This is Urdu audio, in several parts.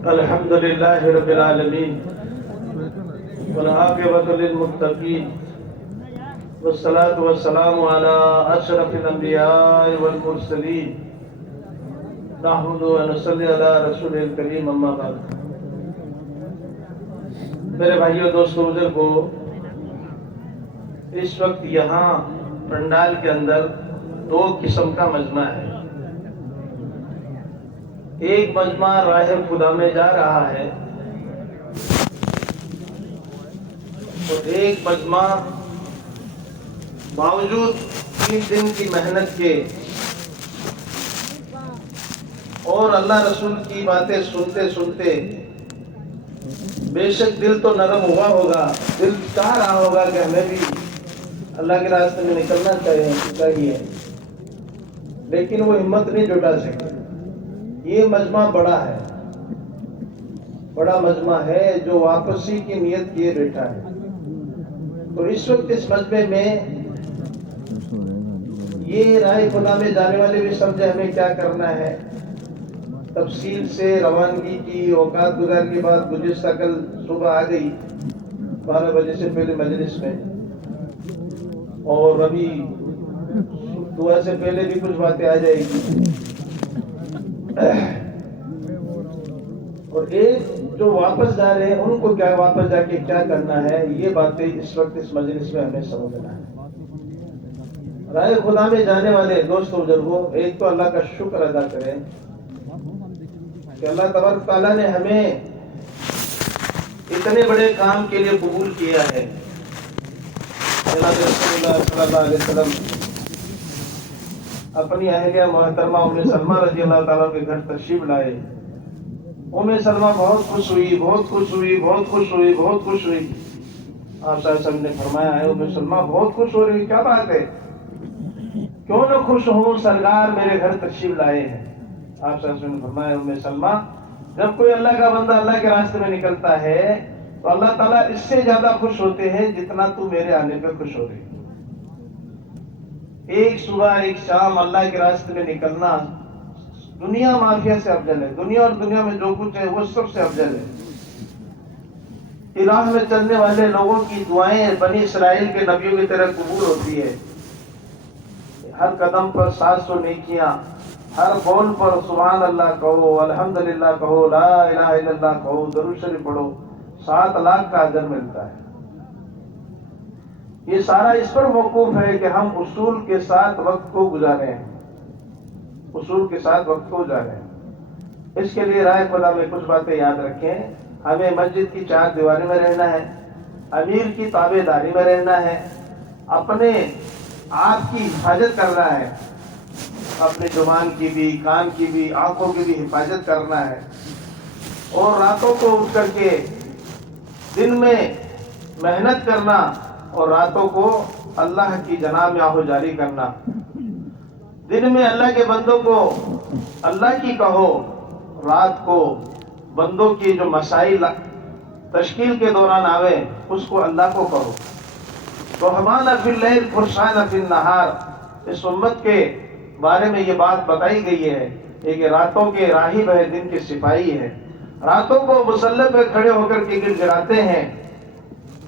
الحمد لله رب العالمين والعاقبة للمتقين والصلاة والسلام على أشرف الأنبياء والمرسلين نحمد ونصلي على رسول الكريم اما بعد. میرے بھائیوں دوستوں بزرگوں، اس وقت یہاں پنڈال کے اندر دو قسم کا مجمع ہے. ایک مجمع راہ خدا میں جا رہا ہے اور ایک مجمع باوجود 3 دن کی محنت کے اور اللہ رسول کی باتیں سنتے سنتے بے شک دل تو نرم ہوا ہوگا، دل چاہ رہا ہوگا کہ ہمیں بھی اللہ کے راستے میں نکلنا چاہیے، لیکن وہ ہمت نہیں جٹا سکے. یہ مجمع بڑا مجمع ہے جو واپسی کی نیت کیے بیٹھا ہے. تو اس وقت اس مجمع میں یہ رائے خدا میں جانے والے بھی سمجھے ہمیں کیا کرنا ہے. تفصیل سے روانگی کی اوقات گزار کے بعد گزشتہ کل صبح آ گئی 12 بجے سے پہلے مجلس میں، اور ابھی دعا سے پہلے بھی کچھ باتیں آ جائے گی. اور ایک جو واپس جا رہے ہیں ان کو کیا واپس جا کے کیا کرنا ہے، یہ باتیں اس وقت اس مجلس میں ہمیں سمجھنا ہے. رائے خدا میں جانے والے دوستوں بزرگوں، ایک تو اللہ کا شکر ادا کریں کہ اللہ تبارک تعالیٰ نے ہمیں اتنے بڑے کام کے لیے قبول کیا ہے. جناب رسول اللہ صلی اللہ علیہ وسلم اپنی اہلیہ محترمہ ام سلمہ رضی اللہ تعالیٰ کے گھر تشریف لائے. ام سلمہ بہت خوش ہوئی. آپ صلی اللہ علیہ وسلم نے فرمایا ہے ام سلمہ بہت خوش ہو رہی، کیا بات ہے؟ کیوں نہ خوش ہوں، سرکار میرے گھر تشریف لائے ہیں. آپ صلی اللہ علیہ وسلم نے فرمایا ام سلمہ، جب کوئی اللہ کا بندہ اللہ کے راستے میں نکلتا ہے تو اللہ تعالیٰ اس سے زیادہ خوش ہوتے ہیں جتنا تو میرے آنے پہ خوش ہو رہی. ایک صبح ایک شام اللہ کے راستے میں نکلنا دنیا مافیا سے افضل ہے. دنیا اور دنیا میں جو کچھ ہے وہ سب سے افضل ہے. راہ میں چلنے والے لوگوں کی دعائیں بنی اسرائیل کے نبیوں کی طرح قبول ہوتی ہے. ہر قدم پر 700 نیکیاں، ہر قول پر سبحان اللہ کہو، الحمدللہ کہو، لا الہ الا اللہ کہو، درود شریف پڑھو، 7 لاکھ کا اجر ملتا ہے. یہ سارا اس پر موقوف ہے کہ ہم اصول کے ساتھ وقت کو گزاریں. اس کے لیے رائے خدا میں کچھ باتیں یاد رکھیں. ہمیں مسجد کی 4 دیواری میں رہنا ہے، امیر کی تابع داری میں رہنا ہے، اپنے آپ کی حفاظت کرنا ہے، اپنے زبان کی بھی، کان کی بھی، آنکھوں کی بھی حفاظت کرنا ہے، اور راتوں کو اٹھ کر کے دن میں محنت کرنا اور راتوں کو اللہ کی جناب میں آہو جاری کرنا. دن میں اللہ کے بندوں کو اللہ کی کہو، رات کو بندوں کی جو مسائل تشکیل کے دوران آوے اس کو اللہ کو کہو. رحمان فی اللیل فرسان فی النہار، اس امت کے بارے میں یہ بات بتائی گئی ہے کہ راتوں کے راہب ہے، دن کے سپاہی ہے. راتوں کو مصلی پہ کھڑے ہو کر کے گڑ گڑاتے ہیں،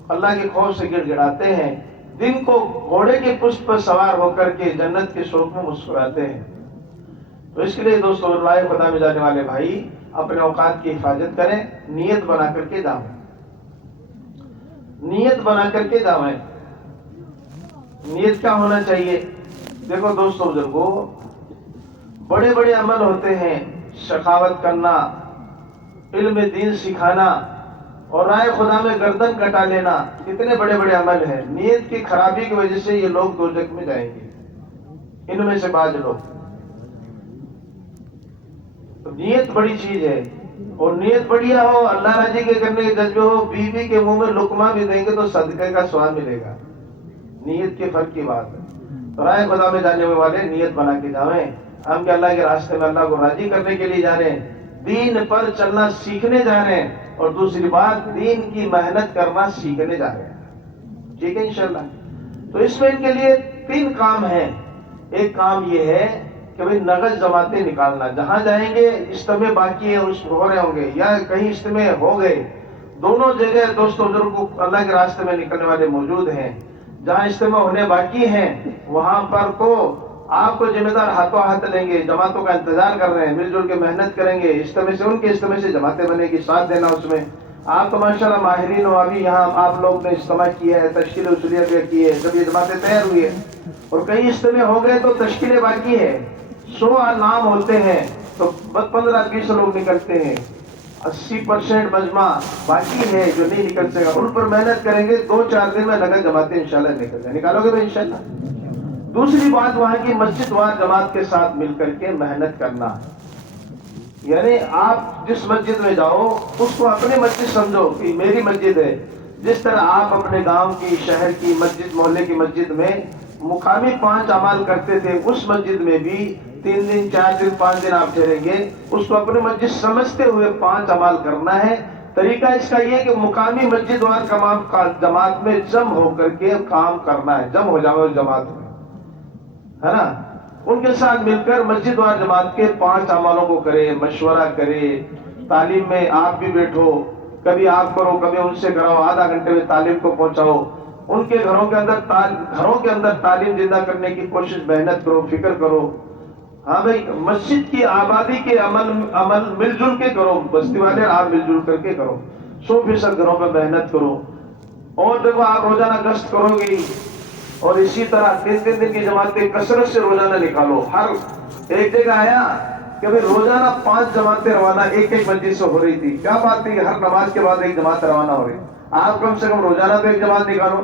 اللہ کے خوف سے گڑ گڑاتے ہیں. دن کو گھوڑے کے پشت پر سوار ہو کر کے جنت کے شوق میں مسکراتے ہیں. تو اس کے لیے دوستوں، رائے خدا میں جانے والے بھائی اپنے اوقات کی حفاظت کریں. نیت بنا کر کے جاؤیں. نیت کیا ہونا چاہیے؟ دیکھو دوستوں بزرگوں، بڑے بڑے عمل ہوتے ہیں، سخاوت کرنا، علم دین سکھانا اور رائے خدا میں گردن کٹا لینا، کتنے بڑے بڑے عمل ہیں. نیت کی خرابی کی وجہ سے یہ لوگ دوزخ میں جائیں گے. ان میں سے بعض لوگ، تو نیت بڑی چیز ہے، اور نیت بڑھیا ہو، اللہ راضی کے کرنے کے جذبے ہو، بیوی کے منہ میں لقمہ بھی دیں گے تو صدقے کا ثواب ملے گا. نیت کے فرق کی بات ہے. تو رائے خدا میں جانے والے نیت بنا کے جاویں. ہم کہ اللہ کے راستے میں اللہ کو راضی کرنے کے لیے جا رہے ہیں، دین پر چلنا سیکھنے جا رہے ہیں، اور دوسری بات دین کی محنت کرنا سیکھنے جا رہے ہیں. ٹھیک ہے انشاءاللہ. تو اس میں ان کے لیے 3 کام ہیں. ایک کام یہ ہے کہ بھئی نغز جماعتیں نکالنا، جہاں جائیں گے اجتماع باقی ہے ہو رہے ہوں گے یا کہیں اجتماع ہو گئے، دونوں جگہ دوستوں بزرگوں اللہ کے راستے میں نکلنے والے موجود ہیں. جہاں اجتماع ہونے باقی ہیں وہاں پر تو آپ کو ذمہ دار ہاتھوں ہاتھ لیں گے، جماعتوں کا انتظار کر رہے ہیں، مل جل کے محنت کریں گے، اجتماع سے ان کے اجتماع سے جماعتیں بنے گی، ساتھ دینا اس میں. آپ تو ماشاءاللہ ماہرین ہو، ابھی یہاں آپ لوگ نے اجتماع کیا ہے، تشکیل اصولیت کی ہے، جب یہ جماعتیں تیار ہوئی ہے اور کئی اجتماع ہو گئے تو تشکیلیں باقی ہے، 100 نام ہوتے ہیں تو 15-20 لوگ نکلتے ہیں، 80% مجمع باقی ہے جو نہیں نکل سکے گا. ان پر محنت کریں گے، 2-4 دن میں نگر جماعتیں انشاءاللہ نکل جائیں. نکالو گے بھائی انشاءاللہ. دوسری بات وہاں کی مسجد وار جماعت کے ساتھ مل کر کے محنت کرنا، یعنی آپ جس مسجد میں جاؤ اس کو اپنی مسجد سمجھو کہ میری مسجد ہے. جس طرح آپ اپنے گاؤں کی، شہر کی مسجد، محلے کی مسجد میں مقامی 5 اعمال کرتے تھے، اس مسجد میں بھی 3 دن 4 دن 5 دن آپ ٹھہریں گے، اس کو اپنی مسجد سمجھتے ہوئے 5 اعمال کرنا ہے. طریقہ اس کا یہ کہ مقامی مسجد وار جماعت میں جم ہو کر کے کام کرنا ہے، جم ہو جاؤ جماعت میں، ہے نا. ان کے ساتھ مل کر مسجد وار جماعت کے 5 اعمالوں کو کرے، مشورہ کرے. تعلیم میں آپ بھی بیٹھو، کبھی آپ کرو کبھی ان سے کراؤ، آدھا گھنٹے میں تعلیم کو پہنچاؤ. ان کے گھروں کے اندر تعلیم زندہ کرنے کی کوشش، محنت کرو، فکر کرو. ہاں بھائی، مسجد کی آبادی کے عمل مل جل کے کرو، بستی والے آپ مل جل کر کے کرو، 100% گھروں پہ محنت کرو. اور دیکھو آپ روزانہ گشت کرو گی، اور اسی طرح 3 دن کی جماعتیں کثرت سے روزانہ نکالو. ہر ایک جگہ آیا کہ بھائی روزانہ 5 جماعتیں روانہ ایک مسجد سے ہو رہی تھی. کیا بات تھی کہ ہر نماز کے بعد ایک جماعت روانہ ہو رہی. آپ کم سے کم روزانہ تو ایک جماعت نکالو.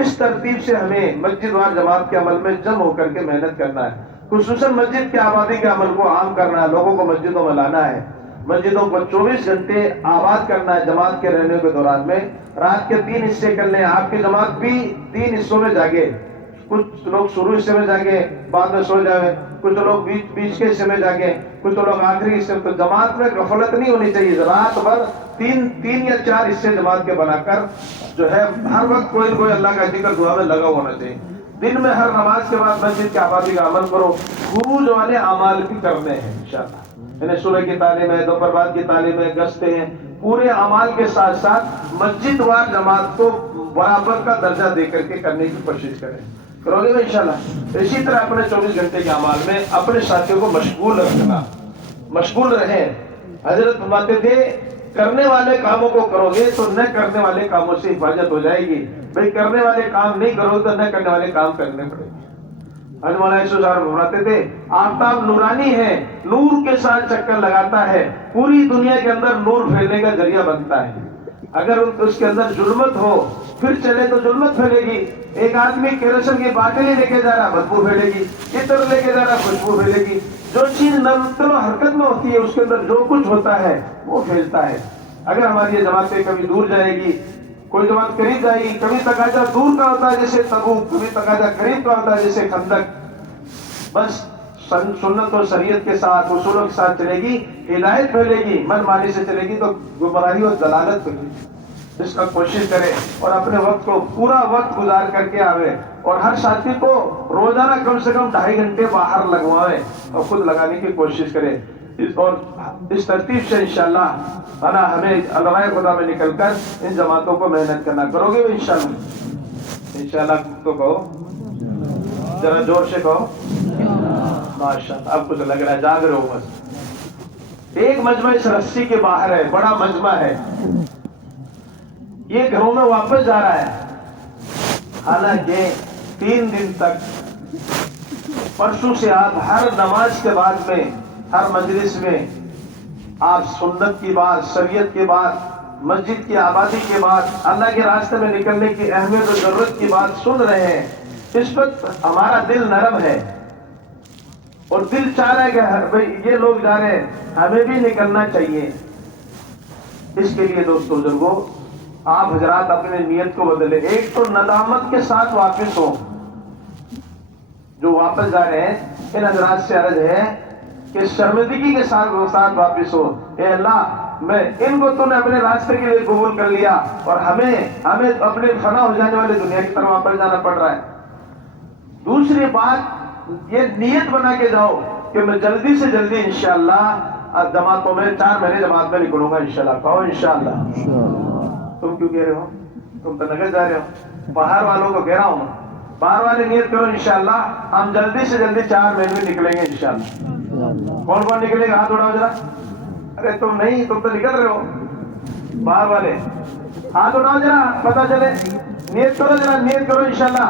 اس ترتیب سے ہمیں مسجد وار جماعت کے عمل میں جم ہو کر کے محنت کرنا ہے، خصوصاً مسجد کی آبادی کے عمل کو عام کرنا ہے، لوگوں کو مسجدوں میں لانا ہے، مسجدوں کو 24 گھنٹے آباد کرنا ہے. جماعت کے رہنے کے دوران میں رات کے 3 حصے کر لیں. آپ کی جماعت بھی 3 حصوں میں جاگے، کچھ لوگ شروع حصے میں جاگے بعد میں سو جائے، کچھ لوگ بیچ کے حصے میں جاگے، کچھ لوگ آخری حصے میں. تو جماعت میں غفلت نہیں ہونی چاہیے. رات بھر 3 یا 4 حصے جماعت کے بنا کر جو ہے ہر وقت کوئی کوئی اللہ کا ذکر دعا میں لگا ہونا چاہیے. دن میں ہر نماز کے بعد مسجد کی آبادی کا عمل کرو. خروج والے اعمال بھی کرنے ہیں انشاءاللہ، یعنی صبح کی تعلیم ہے، دوپہر بعد کی تعلیم ہے، گشتے ہیں. پورے اعمال کے ساتھ ساتھ مسجد وار جماعت کو برابر کا درجہ دے کر کے کرنے کی کوشش کریں. کرو گے انشاءاللہ. اسی طرح اپنے 24 گھنٹے کے اعمال میں اپنے ساتھیوں کو مشغول رکھنا، مشغول رہیں. حضرت فرماتے تھے کرنے والے کاموں کو کرو گے تو نہ کرنے والے کاموں سے حفاظت ہو جائے گی. بھئی کرنے والے کام نہیں کرو تو نہ کرنے والے کام کرنے پڑیں گے. حضرت مولانا یوسف صاحب فرماتے تھے آفتاب نورانی ہے، نور کے ساتھ چکر لگاتا ہے، پوری دنیا کے اندر نور پھیلنے کا ذریعہ بنتا ہے. اگر اس کے اندر ظلمت ہو پھر چلے تو ظلمت پھیلے گی. ایک آدمی کیروسن کی باٹلیں لے کے جا رہا، بدبو پھیلے گی. عطر لے کے جا رہا، خوشبو پھیلے گی. جو چیز نرم حرکت میں ہوتی ہے اس کے اندر جو کچھ ہوتا ہے وہ پھیلتا ہے. اگر ہماری یہ جماعتیں کبھی دور جائے گی، کوئی جماعت قریب جائے گی، کبھی تقاضا دور کا ہوتا ہے جیسے تبوک، کبھی تقاضا قریب کا ہوتا ہے جیسے خندق. بس سنت اور شریعت کے ساتھ، اصولوں کے ساتھ چلے گی، ہدایت پھیلے گی. من مانی سے چلے گی تو گمراہی اور ضلالت پھیلے گی. اس کا کوشش کرے اور اپنے وقت کو پورا وقت گزار کر کے آوے. اور ہر ساتھی کو روزانہ کم سے کم 2.5 گھنٹے باہر لگوائے اور خود لگانے کی کوشش کرے. اور اس ترتیب سے انشاءاللہ ہمیں اللہ خدا میں نکل کر ان جماعتوں کو محنت کرنا. کرو گے انشاءاللہ؟ انشاءاللہ تو کہو، ذرا زور سے کہو ماشاءاللہ. اب کچھ لگ رہا ہے جاگ رہے ہو. بس ایک مجمع اس رسی کے باہر ہے، بڑا مجمع ہے، یہ گھروں میں واپس جا رہا ہے. حالانکہ 3 دن تک پرسوں سے آپ ہر نماز کے بعد میں، ہر مجلس میں آپ سنت کی بات، شریعت کی بات، مسجد کی آبادی کی بات، اللہ کے راستے میں نکلنے کی اہمیت اور ضرورت کی بات سن رہے ہیں. اس وقت ہمارا دل نرم ہے اور دل چاہ رہا ہے کہ بھئی یہ لوگ جا رہے ہیں، ہمیں بھی نکلنا چاہیے. اس کے لیے دوستو بزرگوں آپ حضرات اپنے نیت کو بدلیں. ایک تو ندامت کے ساتھ واپس ہو. جو واپس جا رہے ہیں ان حضرات سے عرض ہے کہ شرمندگی کے ساتھ واپس ہو. اے اللہ، میں ان کو تو نے اپنے راستے کے لیے قبول کر لیا اور ہمیں اپنے فنا ہو جانے والے دنیا کی طرف واپس جانا پڑ رہا ہے. دوسری بات یہ نیت بنا کے جاؤ کہ میں جلدی سے جلدی انشاءاللہ جماعتوں میں 4 مہینے جماعت میں نکلوں گا انشاءاللہ. کہو انشاءاللہ. تم کیوں کہہ رہے ہو؟ تم تو نگے جا رہے ہو. باہر والوں کو کہہ رہا ہوں. باہر والے نیت کرو انشاءاللہ ہم جلدی سے جلدی 4 مہینے میں نکلیں گے انشاءاللہ. کون کون نکلے گا؟ ہاتھ اٹھاؤ ذرا. ارے تم نہیں، تم تو نکل رہے ہو. باہر والے ہاتھ اٹھاؤ ذرا، پتہ چلے. نیت کرو ذرا، نیت کرو انشاءاللہ.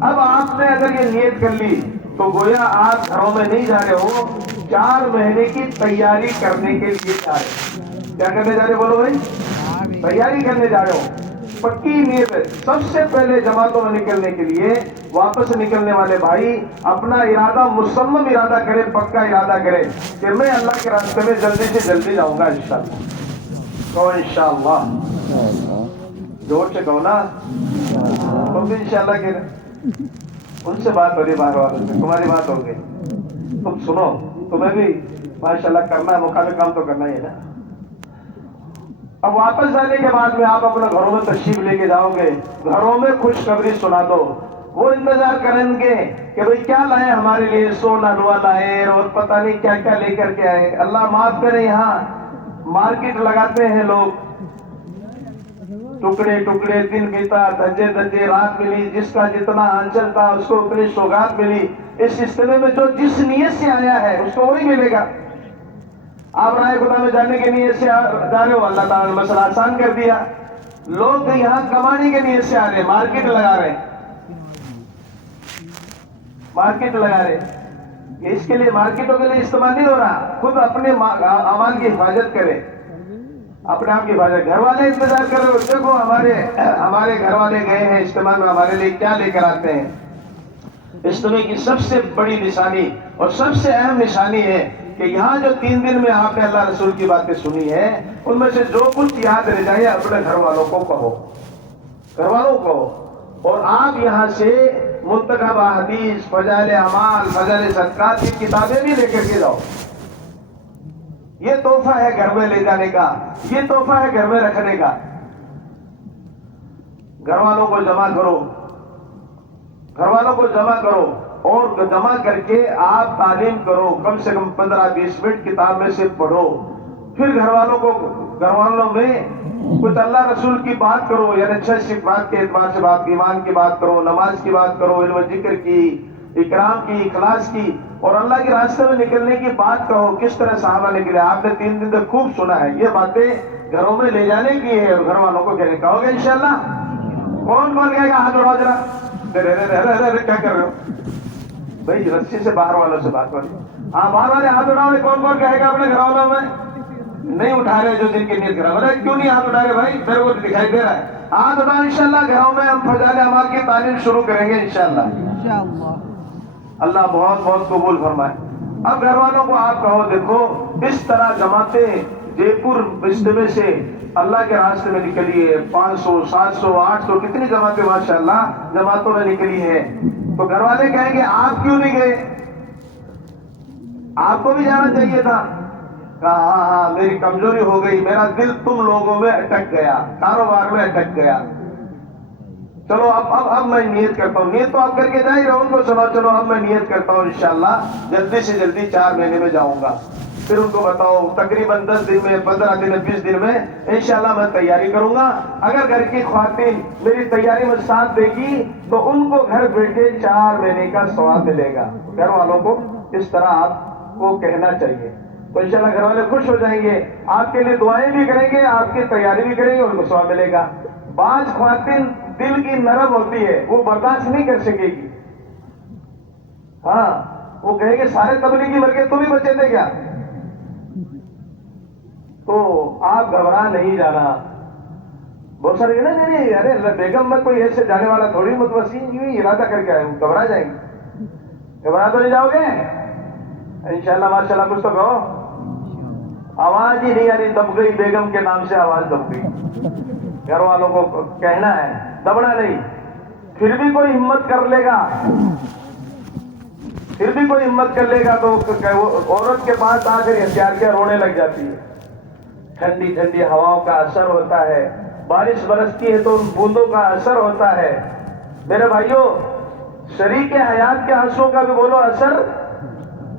اب آپ نے اگر یہ نیت کر لی تو گویا آپ گھروں میں نہیں جا رہے ہو، 4 مہینے کی تیاری کرنے کے لیے جا رہے ہو. کیا کرنے جا رہے ہو؟ بولو بھائی. تیاری کرنے جا رہے ہو. پکی نیت ہے. سب سے پہلے جماعتوں میں نکلنے کے لیے واپس نکلنے والے بھائی اپنا ارادہ مصمم ارادہ کرے، پکا ارادہ کرے کہ میں اللہ کے راستے میں جلدی سے جلدی جاؤں گا انشاءاللہ. کہو انشاءاللہ. زور سے کہو نا. تم بھی انشاءاللہ کہہ رہے. ان سے بات ہو رہی باہر والوں سے، تمہاری بات ہو گئی. تم سنو، تمہیں بھی ماشاءاللہ کرنا ہے، مقابل کام تو کرنا ہی ہے نا. اب واپس جانے کے بعد میں آپ اپنے گھروں میں تشریف لے کے جاؤ گے، گھروں میں خوشخبری سنا دو. وہ انتظار کریں گے کہ بھئی کیا لائے ہمارے لیے، سونا لوا لائے اور پتہ نہیں کیا کیا لے کر کے آئے. اللہ معاف کرے، یہاں مارکیٹ لگاتے ہیں لوگ، ٹکڑے ٹکڑے دن بیتا، دھجے دھجے رات ملی، جس کا جتنا آنچل تھا اس کو اتنی سوگات ملی. اس اجتماع میں جو جس نیت سے آیا ہے اس کو وہی ملے گا. آپ رائے خدا میں جانے کے نیت سے جا رہے ہو، اللہ تعالیٰ نے مسئلہ آسان کر دیا. لوگ یہاں کمانے کے نیت سے آ رہے ہیں، مارکیٹ لگا رہے ہیں، مارکیٹ لگا رہے ہیں. اس کے لیے مارکیٹوں کے لیے استعمال نہیں ہو رہا. خود اپنے اعمال کی حفاظت کرے، اپنے آپ کی حفاظت. گھر والے انتظار کر رہے ہو، دیکھو ہمارے گھر والے گئے ہیں اجتماع میں، ہمارے لیے کیا لے کر آتے ہیں. اجتماع کی سب سے بڑی نشانی اور سب سے اہم نشانی ہے کہ یہاں جو 3 دن میں آپ نے اللہ رسول کی باتیں سنی ہے، ان میں سے جو کچھ یاد رہ جائے اپنے گھر والوں کو کہو، گھر والوں کو. اور آپ یہاں سے منتخب احادیث، فضائل اعمال، فضائل صدقات کی کتابیں بھی لے کر کے جاؤ. یہ تحفہ ہے گھر میں لے جانے کا، یہ تحفہ ہے گھر میں رکھنے کا. گھر والوں کو جمع کرو، گھر والوں کو جمع کرو اور جمع کر کے آپ تعلیم کرو. کم سے کم 15-20 منٹ کتاب میں سے پڑھو. پھر گھر والوں میں کچھ اللہ رسول کی بات کرو، یعنی اچھا بات کے اعتبار سے بات، ایمان کی بات کرو، نماز کی بات کرو، علم و ذکر کی، اکرام کی، اخلاص کی، اور اللہ کے راستے میں نکلنے کی بات کہو. کس طرح صحابہ نکلے آپ نے 3 دن تک خوب سنا ہے. یہ باتیں گھروں میں لے جانے کی ہے اور گھر والوں کو کہنے. کہو گے انشاءاللہ؟ کون کون کہے گا؟ ہاتھ اٹھاؤ ذرا. کیا کر رہے ہو بھائی؟ رسی سے باہر والوں سے بات کرو. ہاں باہر والے ہاتھ اٹھاؤ. کون کون کہے گا اپنے گھر والوں میں؟ نہیں اٹھا رہے جو جن کی نیت کرا. بولے کیوں نہیں ہاتھ اٹھا رہے بھائی؟ میرے کو دکھائی دے رہا ہے. ہاتھ اٹھاؤ. انشاءاللہ گھروں میں ہم فضائل اعمال کی تعلیم شروع کریں گے انشاءاللہ. اللہ بہت بہت قبول فرمائے. اب گھر والوں کو آپ کہو دیکھو اس طرح جماعتیں جے پور اجتماع سے اللہ کے راستے میں نکلی ہے. 500 700 800 کتنی جماعتیں ماشاءاللہ جماعتوں میں نکلی ہے. تو گھر والے کہیں گے آپ کیوں نہیں گئے؟ آپ کو بھی جانا چاہیے تھا. کہا ہاں میری کمزوری ہو گئی، میرا دل تم لوگوں میں اٹک گیا، کاروبار میں اٹک گیا. چلو اب میں نیت کرتا ہوں. نیت تو آپ کر کے جا ہی رہے ہو، ان کو سنو. چلو اب میں نیت کرتا ہوں انشاءاللہ جلدی سے جلدی 4 مہینے میں جاؤں گا. پھر ان کو بتاؤ تقریباً 10 دن میں، 15 دن میں، 20 دن میں انشاءاللہ میں تیاری کروں گا. اگر گھر کی خواتین میری تیاری میں ساتھ دے گی تو ان کو گھر بیٹھے 4 مہینے کا ثواب ملے گا. گھر والوں کو اس طرح آپ کو کہنا چاہیے. تو انشاءاللہ گھر والے خوش ہو جائیں گے، آپ کے لیے دعائیں بھی کریں گے، آپ کی تیاری بھی کریں گے، ان کو ثواب ملے گا. بعض خواتین دل کی نرم ہوتی ہے، وہ برداشت نہیں کر سکے گی. ہاں وہ کہے گے سارے تبلیغی مر کے تم ہی بچے تھے کیا؟ تو آپ گھبرا نہیں جانا. بہت سارے نہیں ارے بیگم میں کوئی ایسے جانے والا تھوڑی متوسیم یوں ارادہ کر کے آئے ہوں، گھبرا جائیں گے. گھبرا تو نہیں جاؤ گے انشاءاللہ. ماشاءاللہ کچھ تو کہو. آواز ہی نہیں آ رہی، دب گئی بیگم کے نام سے آواز دب گئی. گھر والوں کو کہنا ہے دبنا نہیں. پھر بھی کوئی ہمت کر لے گا، پھر بھی کوئی ہمت کر لے گا تو عورت کے پاس آ کر اختیار کیا رونے لگ جاتی ہے. ٹھنڈی ٹھنڈی ہواؤں کا اثر ہوتا ہے، بارش برستی ہے تو ان بوندوں کا اثر ہوتا ہے. میرے بھائیوں شریک حیات کے آنسوں کا بھی بولو اثر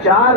4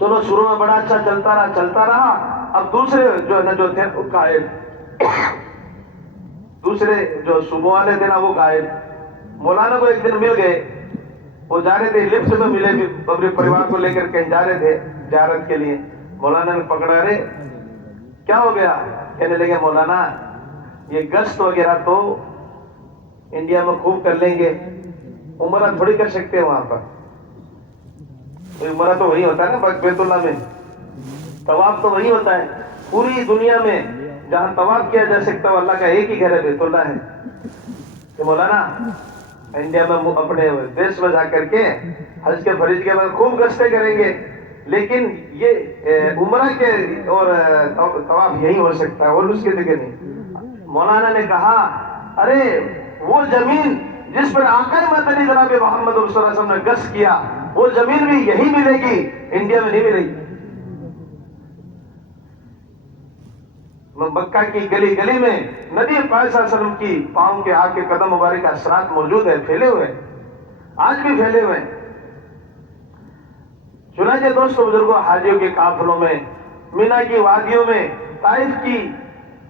چلو شروع میں بڑا اچھا چلتا رہا. اب دوسرے جو ہے نا جو تھے وہ قائد، دوسرے جو صوبوں والے تھے نا وہ قائد مولانا کو ایک دن مل گئے. وہ جا رہے تھے لفٹ میں ملے، اپنے پریوار کو لے کر کہیں جا رہے تھے زیارت کے لیے. مولانا نے پکڑا، رے کیا ہو گیا؟ کہنے لگے مولانا یہ گشت وغیرہ تو انڈیا میں خوب کر لیں گے، عمرہ تھوڑی کر سکتے ہیں وہاں پر. عمرہ تو وہی ہوتا ہے نا بیت اللہ میں، طواف تو وہی ہوتا ہے. پوری دنیا میں جہاں طواف کیا جا سکتا ہے اللہ کا ایک ہی گھر ہے، بیت اللہ ہے. کہ مولانا انڈیا میں اپنے دیش میں جا کر کے حج کے فریض کے بعد خوب گشتیں کریں گے، لیکن یہ عمرہ کے اور طواف یہی ہو سکتا ہے اور اس کے جگہ نہیں. مولانا نے کہا ارے وہ زمین جس پر آقا مدنی جناب محمد صلی اللہ علیہ وسلم نے گشت کیا وہ زمین بھی یہی ملے گی، انڈیا میں نہیں ملے گی. مکہ کی گلی گلی میں نبی پاک صلی اللہ علیہ وسلم کی پاؤں کے آپ کے قدم مبارک کا اثرات موجود ہے، پھیلے ہوئے، آج بھی پھیلے ہوئے. چنانچہ دوستو بزرگوں، حاجیوں کے قافلوں میں، مینا کی وادیوں میں، طائف کی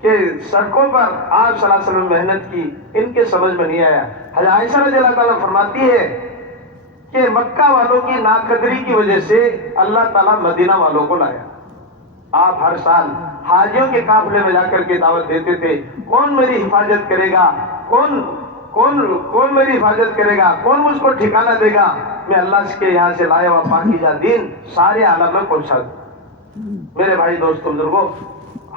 کہ سڑکوں پر آپ صلی اللہ علیہ وسلم محنت کی، ان کے سمجھ میں نہیں آیا. حضرت عائشہ رضی اللہ تعالیٰ فرماتی ہے کہ مکہ والوں کی ناقدری کی وجہ سے اللہ تعالیٰ مدینہ والوں کو لایا. آپ ہر سال حاجیوں کے قافلے میں جا کر کے دعوت دیتے تھے، کون میری حفاظت کرے گا، کون میری حفاظت کرے گا، کون مجھ کو ٹھکانہ دے گا، میں اللہ کے یہاں سے لایا ہوا پاکیزہ دین سارے عالم میں پہنچا دوں. میرے بھائی دوستو بزرگوں،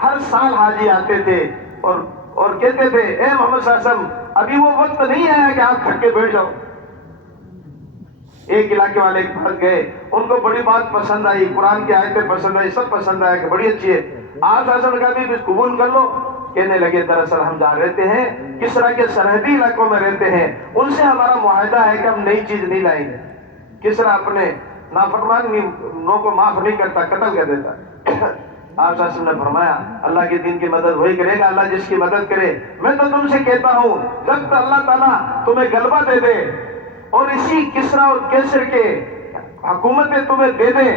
ہر سال حاجی آتے تھے اور کہتے تھے اے محمد صلی اللہ علیہ وسلم ابھی وہ وقت نہیں آیا کہ آپ کھٹ کے بیٹھ جاؤ. ایک علاقے والے کے پاس گئے، ان کو بڑی بات پسند آئی، قرآن کی آیتیں پسند آئی، سب پسند آیا کہ بڑی اچھی ہے. آپ صلی اللہ علیہ وسلم کا بھی قبول کر لو. کہنے لگے دراصل ہم جہاں رہتے ہیں کسرا کے سرحدی علاقوں میں رہتے ہیں، ان سے ہمارا معاہدہ ہے کہ ہم نئی چیز نہیں لائیں گے. کسرا اپنے نافرمانوں کو معاف نہیں کرتا، قتل کر دیتا. آپ صلی اللہ علیہ وسلم نے فرمایا اللہ کے دین کی مدد وہی کرے گا اللہ جس کی مدد کرے. میں تو تم سے کہتا ہوں جب تک اللہ تعالیٰ تمہیں غلبہ دے دے اور اسی کسرا اور کیسر کے حکومتیں تمہیں دے دیں،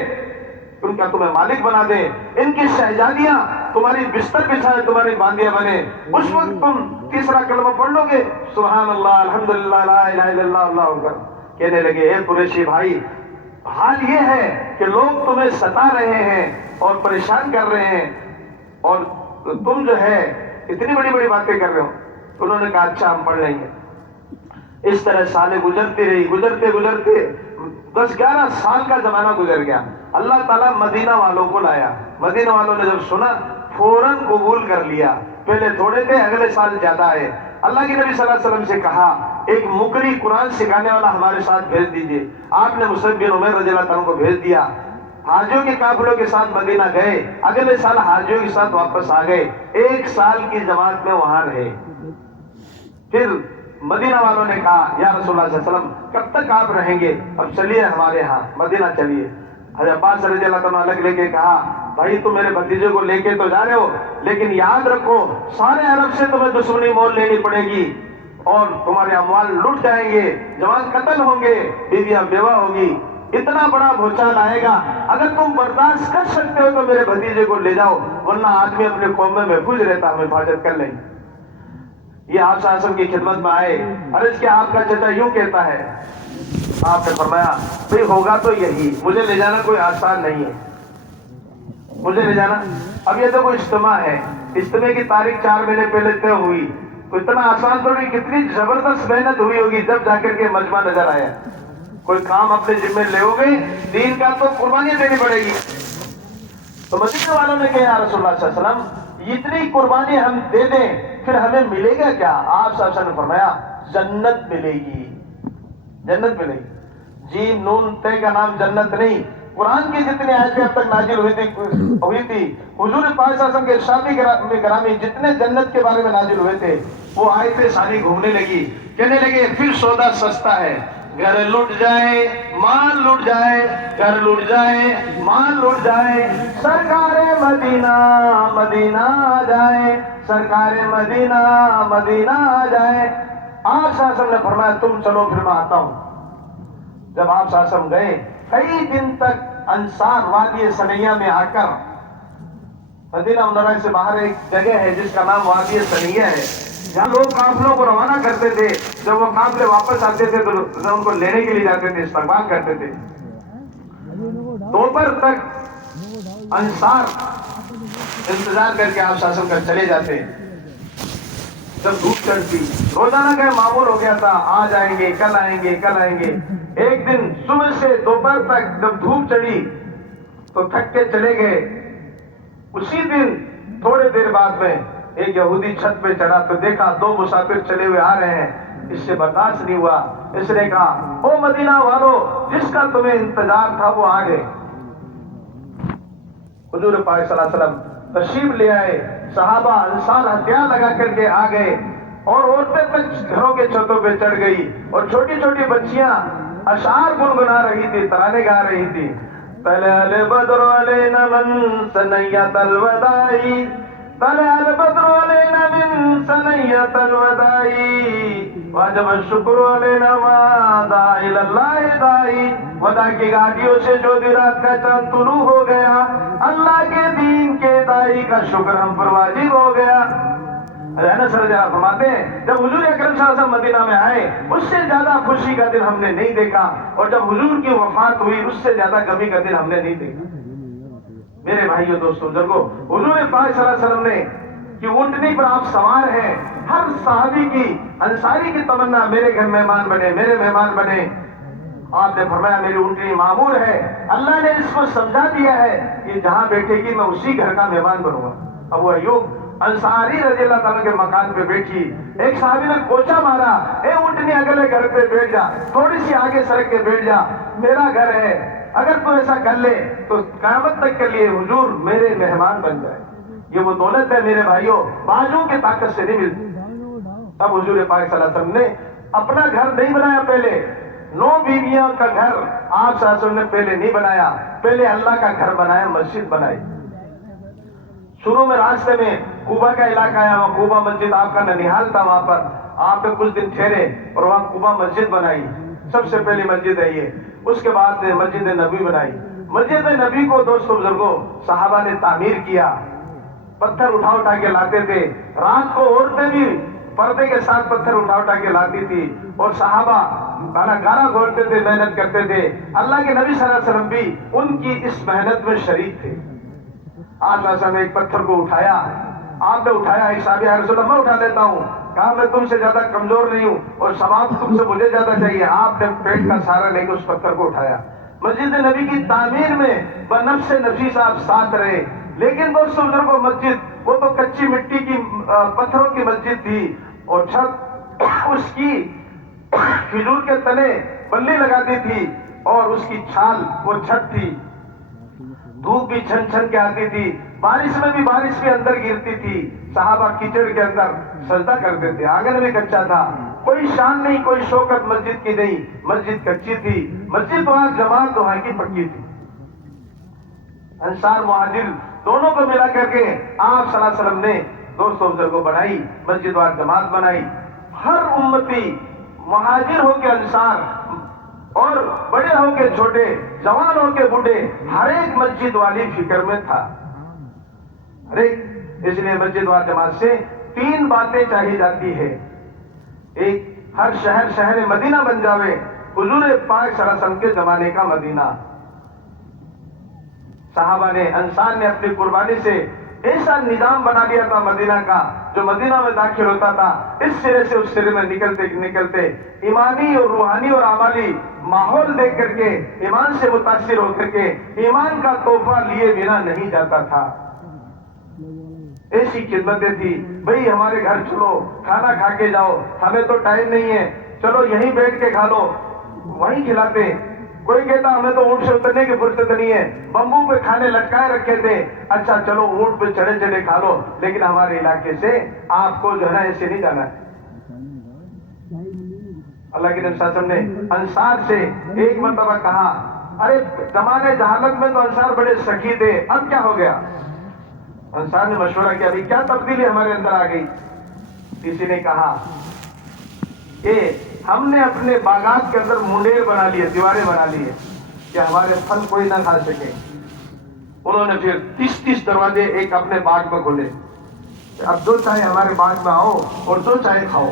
ان کا تمہیں مالک بنا دے، ان کی شہزادیاں تمہاری بستر بچھائے تمہاری باندیاں بنے، اس وقت تم تیسرا کلمہ پڑھ لو گے سبحان اللہ الحمدللہ لا الہ الا اللہ اللہ اکبر. کہنے لگے اے قریشی بھائی، حال یہ ہے کہ لوگ تمہیں ستا رہے ہیں اور پریشان کر رہے ہیں اور تم جو ہے اتنی بڑی بڑی باتیں کر رہے ہو. انہوں نے کہا اچھا ہم پڑھ لیں گے. اس طرح سالیں گزرتی رہی، گزرتے 10-11 سال کا زمانہ گزر گیا. اللہ تعالیٰ مدینہ والوں کو لایا. مدینہ والوں نے جب سنا فوراً قبول کر لیا. پہلے تھوڑے تھے، اگلے سال زیادہ ہے. اللہ کے نبی صلی اللہ علیہ وسلم سے کہا ایک مقری قرآن سکھانے والا ہمارے ساتھ بھیج دیجئے. آپ نے مصعب بن عمیر رضی اللہ تعالیٰ کو بھیج دیا. حاجیوں کے قافلوں کے ساتھ مدینہ گئے، اگلے سال حاجیوں کے ساتھ واپس آ گئے. 1 سال کی جماعت میں وہاں رہے. پھر مدینہ والوں نے کہا یا رسول اللہ صلی اللہ علیہ وسلم کب تک آپ رہیں گے؟ اب چلیے ہمارے ہاں مدینہ چلیے. حضرت عباس رضی اللہ تعالیٰ الگ لے کے کہا بھائی تم میرے بھتیجے کو لے کے تو جا رہے ہو لیکن یاد رکھو سارے عرب سے تمہیں دشمنی مول لینی پڑے گی اور تمہارے اموال لٹ جائیں گے، جوان قتل ہوں گے، بیویاں بیوہ ہوگی. اتنا بڑا بھوچال آئے گا، اگر تم برداشت کر سکتے ہو تو میرے بھتیجے کو لے جاؤ، ورنہ آدمی اپنے قوم میں محفوظ رہتا، ہم حفاظت کر لیں گے. یہ آپ صلی اللہ علیہ وسلم کی خدمت میں آئے. عرض کیا آپ کا چچا یوں کہتا ہے؟ آپ نے فرمایا بھئی ہوگا تو یہی، مجھے لے جانا کوئی آسان نہیں ہے، مجھے لے جانا. اب یہ تو کوئی اجتماع ہے، اجتماع کی تاریخ 4 مہینے پہلے طے ہوئی، تو اتنا آسان تو نہیں. کتنی زبردست محنت ہوئی ہوگی جب جا کر کے مجمع نظر آیا. کوئی کام اپنے ذمہ لے ہو گئے، دین کا تو قربانیاں دینی پڑے گی. تو مدینہ والوں نے کہا یا رسول اللہ صلی اللہ علیہ وسلم اتنی قربانی ہم دے دیں پھر ہمیں ملے گا کیا؟ آپ صلی اللہ علیہ وسلم نے فرمایا جنت ملے گی، جنت ملے گی. جیم نون تے کا نام جنت نہیں. قرآن کی جتنی آیتیں اب تک نازل ہوئی تھی حضور پاک صلی اللہ علیہ وسلم کے ارشاد گرامی جتنے جنت کے بارے میں نازل ہوئے تھے وہ آیتیں ساری گھومنے لگی. کہنے لگے پھر سودا سستا ہے، گھر لٹ جائے مال لٹ جائے، گھر لٹ جائے مال لٹ جائے، سرکار مدینہ مدینہ آ جائے، سرکار مدینہ مدینہ آ جائے. آپ صلی اللہ علیہ وسلم نے فرمایا تم چلو پھر میں آتا ہوں. جب آپ صلی اللہ علیہ وسلم گئے کئی دن تک انصار وادی سنیہ میں آ کر مدینہ منورہ سے باہر ایک جگہ ہے جس کا نام وادی سنیہ ہے، جہاں لوگ قافلوں کو روانہ کرتے تھے، جب وہ قافلے واپس آتے تھے تو ان کو لینے کے لیے جاتے تھے، استقبال کرتے تھے۔ دوپہر تک انصار انتظار کر کے آپ شاسن کر چلے جاتے۔ جب دھوپ چڑھتی، روزانہ کا معمول ہو گیا تھا، آج آئیں گے، کل آئیں گے، کل آئیں گے۔ ایک دن صبح سے دوپہر تک جب دھوپ چڑھی تو تھک کے چلے گئے۔ اسی دن تھوڑے دیر بعد میں ایک یہودی چھت پہ چڑھا تو دیکھا 2 مسافر چلے ہوئے آ رہے ہیں، اس سے برداشت نہیں ہوا، اس نے کہا او مدینہ والو، جس کا تمہیں انتظار تھا وہ آ گئے۔ حضور پاک صلی اللہ علیہ وسلم تشریف لے آئے، صحابہ انصار ہتھیار لگا کر کے آ گئے، اور عورتیں تک گھروں کے چھتوں پہ چڑھ گئی، اور چھوٹی چھوٹی بچیاں اشعار گنگنا رہی تھی، ترانے گا رہی تھی۔ طلع البدر علینا من ثنیۃ الوداع، طلع البدر علینا من ثنیۃ الوداع، واجب الشکر علینا ما دعا الی اللہ داعی۔ ودا کی گاڑیوں سے جو دی رات کا چاند طلوع ہو گیا، اللہ کے دین کے داعی کا شکر ہم پر واجب ہو گیا۔ رہنا سر جہاں فرماتے ہیں جب حضور اکرم صلی اللہ علیہ وسلم مدینہ میں آئے، اس سے زیادہ خوشی کا دن ہم نے نہیں دیکھا، اور جب حضور کی وفات ہوئی اس سے زیادہ غمی کا دن ہم نے نہیں دیکھا۔ میرے بھائیوں دوستوں بزرگوں، حضور پاک صلی اللہ علیہ وسلم نے کہ اونٹنی پر آپ سوار ہیں، ہر صحابی کی، انصاری کی تمنا میرے گھر مہمان بنے، میرے مہمان بنے۔ آپ نے فرمایا میری اونٹنی معمور ہے، اللہ نے اس کو سمجھا دیا ہے کہ جہاں بیٹھے گی میں اسی گھر کا مہمان بنوں گا۔ ابو ایوب انصاری رضی اللہ تعالیٰ کے مکان پہ بیٹھی، ایک صحابی نے کوچا مارا، اے اونٹنی اگلے گھر پہ بیٹھ جا، تھوڑی سی آگے سڑک کے بیٹھ جا، میرا گھر ہے، اگر تو ایسا کر لے تو قیامت تک کے لیے حضور میرے مہمان بن جائے۔ یہ وہ دولت ہے میرے بھائیوں، بازو کی طاقت سے نہیں ملتی۔ اب حضور پاک صلی اللہ علیہ وسلم نے اپنا گھر نہیں بنایا، پہلے 9 بیویاں کا گھر آپ صلی اللہ علیہ وسلم نے پہلے نہیں بنایا، پہلے اللہ کا گھر بنایا، مسجد بنائی۔ شروع میں راستے میں کوبا کا علاقہ آیا، وہاں کوبا مسجد آپ کا ننیحال تھا، وہاں پر آپ نے کچھ دن ٹھہرے اور وہاں کوبا مسجد بنائی، سب سے پہلی مسجد ہے یہ۔ اس کے بعد مسجد نبی بنائی۔ مسجد نبی کو دوستوں بزرگوں صحابہ نے تعمیر کیا، پتھر اٹھا اٹھا کے لاتے تھے، رات کو عورتیں بھی پردے کے ساتھ پتھر اٹھا کے لاتی تھی، اور صحابہ گارا گھولتے تھے، محنت کرتے تھے۔ اللہ کے نبی صلی اللہ علیہ وسلم بھی ان کی اس محنت میں شریک تھے۔ آج نے ایک پتھر کو اٹھایا، آپ نے اٹھایا، ایک صحابی یا رسول اللہ میں اٹھا لیتا ہوں، کہا میں تم سے زیادہ کمزور نہیں ہوں اور ثواب تم سے مجھے زیادہ چاہیے۔ آپ نے پیٹ کا سہارا لے کے اس پتھر کو اٹھایا۔ مسجد نبی کی تعمیر میں بنفس نفیس آپ ساتھ رہے، لیکن دوستوں بزرگوں مسجد وہ تو کچی مٹی کی پتھروں کی مسجد تھی، اور چھت اس کی کھجور کے تنے بلی لگاتی تھی، اور اس کی چھال وہ چھت تھی، دھوپ بھی چھن چھن کے آتی تھی، بارش میں بھی بارش بھی اندر گرتی تھی، صحابہ کیچڑ کے اندر سجدہ کرتے تھے، آنگن بھی کچا تھا، کوئی شان نہیں، کوئی شوکت مسجد کی نہیں، مسجد کچی تھی، مسجد وہاں جماعت وہاں کی پکی تھی۔ انصار مہاجر دونوں کو ملا کر کے آپ صلی اللہ علیہ وسلم نے دوستوں بزرگوں بنائی، مسجد وہاں جماعت بنائی۔ ہر امتی مہاجر ہو کے انصار، اور بڑے ہو کے چھوٹے، جوان ہو کے بوڑھے، ہر ایک مسجد والی فکر میں تھا، ہر ایک۔ اس لیے مسجد وال جماعت سے 3 باتیں چاہی جاتی ہے۔ ایک، ہر شہر مدینہ بن جاوے، حضور پاک صلی اللہ علیہ وسلم کے زمانے کا مدینہ۔ صحابہ نے، انصار نے اپنی قربانی سے ایسا نظام بنا لیا تھا مدینہ کا، جو مدینہ میں داخل ہوتا تھا اس سرے سے اس سرے میں نکلتے ایمانی اور روحانی اور عملی ماحول دیکھ کر کے، ایمان سے متاثر ہو کر کے ایمان کا تحفہ لیے بنا نہیں جاتا تھا۔ ایسی خدمتیں تھی، بھئی ہمارے گھر چلو، کھانا کھا کے جاؤ، ہمیں تو ٹائم نہیں ہے، چلو یہیں بیٹھ کے کھا لو، وہیں کھلاتے۔ کوئی کہتا ہمیں تو اونٹ سے اترنے کی فرصت نہیں ہے، بمبو پہ کھانے لٹکائے رکھے تھے، اچھا چلو اونٹ پہ چڑھے چڑھے کھا لو، لیکن ہمارے علاقے سے آپ کو جو ہے نا ایسے نہیں جانا ہے۔ اللہ کے نبی صلی اللہ علیہ وسلم نے انصار سے ایک مرتبہ کہا، ارے زمانے جہالت میں تو انصار بڑے سخی تھے، اب کیا ہو گیا؟ انصار نے مشورہ کیا، ابھی کیا تبدیلی ہمارے اندر آ گئی؟ کسی نے کہا کہ ہم نے اپنے باغات کے اندر منڈیر بنا لیے، دیواریں بنا لیے، کہ ہمارے پھل کوئی نہ کھا سکے. انہوں نے پھر 30 دروازے ایک اپنے باغ میں کھولے. اب جو چاہے ہمارے باغ میں آؤ اور جو چاہے کھاؤ.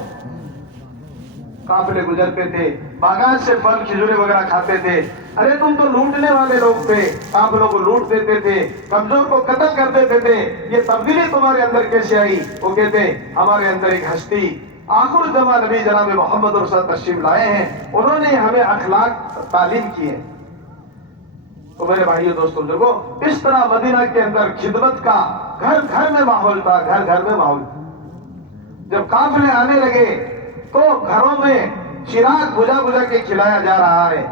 قافلے گزرتے تھے, باغات سے پھل کھجورے وغیرہ کھاتے تھے. ارے تم تو لوٹنے والے لوگ تھے, قافلوں کو لوٹ دیتے تھے, کمزور کو قتل کر دیتے تھے, یہ تبدیلی تمہارے اندر کیسے آئی؟ وہ کہتے ہمارے اندر ایک ہستی آخر الزمان نبی جناب محمد رسول اللہ تشریف لائے ہیں, انہوں نے ہمیں اخلاق تعلیم کی ہے. تو میرے بھائیو دوستوں بزرگوں, اس طرح مدینہ کے اندر خدمت کا گھر گھر میں ماحول تھا, گھر گھر میں ماحول. جب قافلے آنے لگے تو گھروں میں چراغ بجھا بجھا کے کھلایا جا رہا ہے,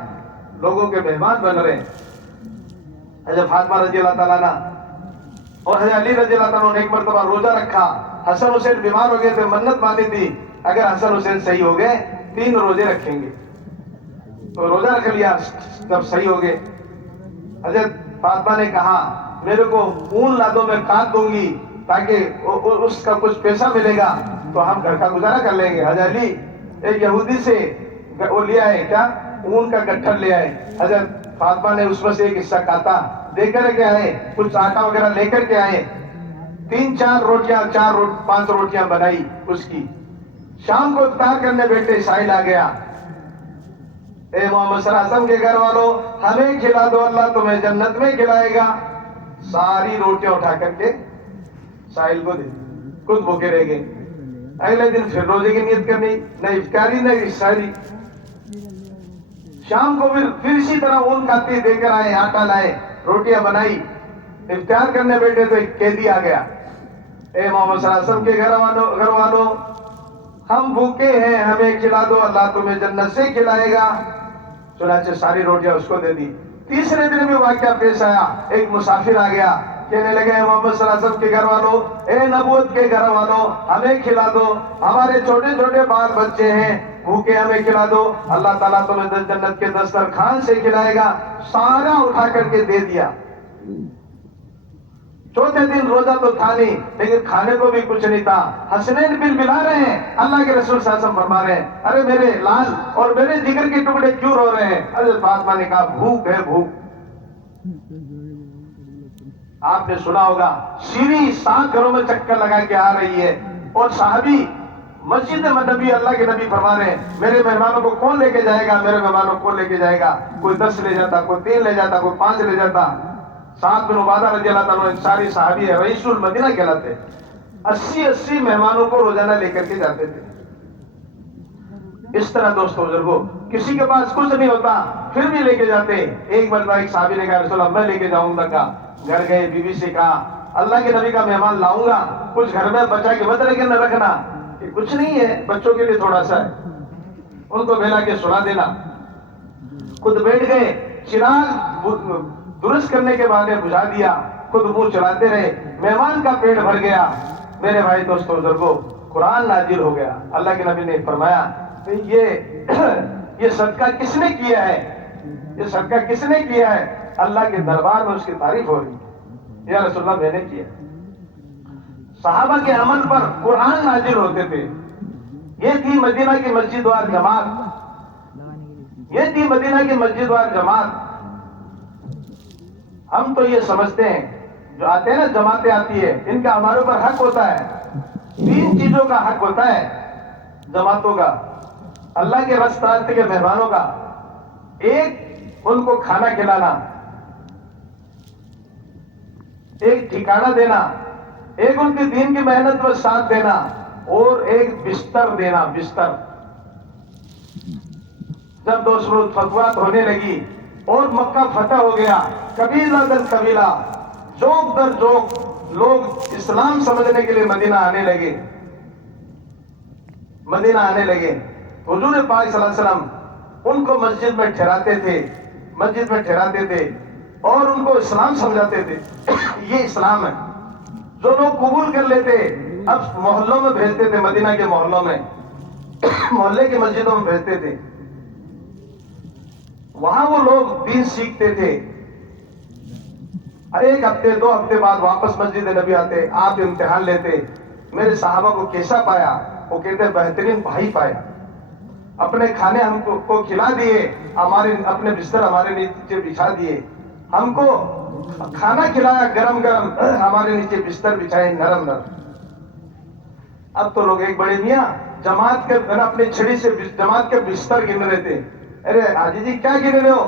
لوگوں کے مہمان بن رہے ہیں. حضرت فاطمہ رضی اللہ تعالیٰ عنہ اور حضرت علی رضی اللہ تعالیٰ نے ایک مرتبہ روزہ رکھا. حسن حسین بیمار ہو گئے تھے, منت مانی تھی اگر حسن حسین صحیح ہو گئے 3 روزے رکھیں گے. تو روزہ رکھ لیا. جب صحیح ہو گئے, حضرت فاطمہ نے کہا میرے کو اون لا دو, میں کاٹ دوں گی تاکہ اس کا کچھ پیسہ ملے گا تو ہم گھر کا گزارا کر لیں گے. حضرت علی ایک یہودی سے وہ لے آئے, کیا اون کا گٹھر لے آئے. حضرت فاطمہ نے اس میں سے ایک حصہ کاٹا, دے کر کے آئے, کچھ آٹا وغیرہ لے کر کے آئے. 3-4 روٹیاں 5 روٹیاں بنائی اس کی. شام کو افطار کرنے بیٹھے, ساحل آ گیا. اے محمد صلی اللہ علیہ وسلم کے گھر والوں, ہمیں کھلا دو, اللہ تمہیں جنت میں کھلائے گا. ساری روٹیاں اٹھا کر کے ساحل کو دے, خود بھوکے رہ گئے. اگلے دن پھر روزے کی نیت کرنی, نہ افطاری نہ افطاری. شام کو پھر اسی طرح اون کاتی دے کر آئے, آٹا لائے, روٹیاں بنائی. افطار کرنے بیٹھے تو ایک قیدی آ گیا. اے محمد صلی اللہ علیہ وسلم کے گھر والوں, ہم بھوکے ہیں, ہمیں کھلا دو, اللہ تمہیں جنت سے کھلائے گا. چنانچہ ساری روٹیاں اس کو دے دی. تیسرے دن بھی واقعہ پیش آیا, ایک مسافر آ گیا, کہنے لگے محمد صلی اللہ علیہ وسلم کے گھر والوں, اے نبوت کے گھر والوں, ہمیں کھلا دو, ہمارے چھوٹے چھوٹے بال بچے ہیں, بھوکے, ہمیں کھلا دو, اللہ تعالیٰ تمہیں جنت کے دسترخوان سے کھلائے گا. سارا اٹھا کر کے دے دیا. چوتھے دن روزہ تو تھا نہیں, لیکن کھانے کو بھی کچھ نہیں تھا. حسنین بل بلا رہے ہیں, اللہ کے رسول صلی اللہ علیہ وسلم فرما رہے ہیں ارے میرے لال اور میرے جگر کے ٹکڑے کیوں رو رہے ہیں؟ حضرت فاطمہ نے کہا بھوک ہے, بھوک. آپ نے سنا ہوگا شیری 7 گھروں میں چکر لگا کے آ رہی ہے, اور صحابی مسجد نبی, اللہ کے نبی فرما رہے ہیں میرے مہمانوں کو کون لے کے جائے گا, میرے مہمانوں کو کون لے کے جائے گا. کوئی 10 لے جاتا, کوئی 3 لے جاتا, کوئی 5 لے جاتا. سعد بن عبادہ رضی اللہ تعالیٰ انصاری صحابی ہے, رئیس المدینہ کہلاتے. 80 مہمانوں کو روزانہ لے کر کے جاتے تھے. اس طرح دوستوں بزرگوں, کسی کے پاس کچھ نہیں ہوتا پھر بھی لے کے جاتے. ایک مرتبہ ایک صحابی نے کہا رسول اللہ میں لے کے جاؤں گا. کہا گھر گئے, بیوی سے کہا اللہ کے نبی کا مہمان لاؤں گا, کچھ گھر میں بچا کے مت رکھے, نہ رکھنا, کہ کچھ نہیں ہے, بچوں کے لیے تھوڑا سا ہے. ان کو بھیلا کے سنا دینا. خود بیٹھ گئے, چراغ درست کرنے کے بعد بجھا دیا, خود منہ چلاتے رہے. مہمان کا پیٹ بھر گیا. میرے بھائی دوستوں بزرگوں, قرآن نازل ہو گیا. اللہ کے نبی نے فرمایا یہ صدقہ کس نے کیا ہے, یہ صدقہ کس نے کیا ہے؟ اللہ کے دربار میں اس کی تعریف ہو رہی ہے, یا رسول اللہ میں نے کیا. صحابہ کے عمل پر قرآن نازل ہوتے تھے. یہ تھی مدینہ کی مسجد وار جماعت, یہ تھی مدینہ کی مسجد وار جماعت. ہم تو یہ سمجھتے ہیں جو آتے ہیں نا, جماعتیں آتی ہے, ان کا ہمارے اوپر حق ہوتا ہے. 3 چیزوں کا حق ہوتا ہے جماعتوں کا, اللہ کے راستے کے مہمانوں کا. ایک, ان کو کھانا کھلانا, ایک ٹھکانہ دینا, ایک ان کی دین کی محنت میں ساتھ دینا, اور ایک بستر دینا. بستر جب دوسروں فتویات ہونے لگی اور مکہ فتح ہو گیا, قبیلہ در قبیلہ, جوک در جوک لوگ اسلام سمجھنے کے لیے مدینہ آنے لگے. مدینہ آنے لگے. حضور پاک صلی اللہ علیہ وسلم ان کو مسجد میں ٹھہراتے تھے, مسجد میں ٹھہراتے تھے, اور ان کو اسلام سمجھاتے تھے. یہ اسلام ہے. جو لوگ قبول کر لیتے اب محلوں میں بھیجتے تھے, مدینہ کے محلوں میں, محلے کی مسجدوں میں بھیجتے تھے. وہاں وہ لوگ دین سیکھتے تھے. 1 ہفتے 2 ہفتے بعد واپس مسجد نبی آتے, آپ امتحان لیتے میرے صحابہ کو کیسا پایا؟ وہ کہتے بہترین بھائی پایا. اپنے کھانے ہم کو کھلا دیے، ہمارے اپنے بستر ہمارے نیچے بچھا دیے، ہم کو کھانا کھلایا گرم گرم، ہمارے نیچے بستر بچھائے نرم نرم۔ اب تو لوگ ایک بڑے میاں جماعت کے اپنی چھڑی سے جماعت کے بستر گن رہے تھے۔ ارے حاجی جی کیا گن رہے ہو؟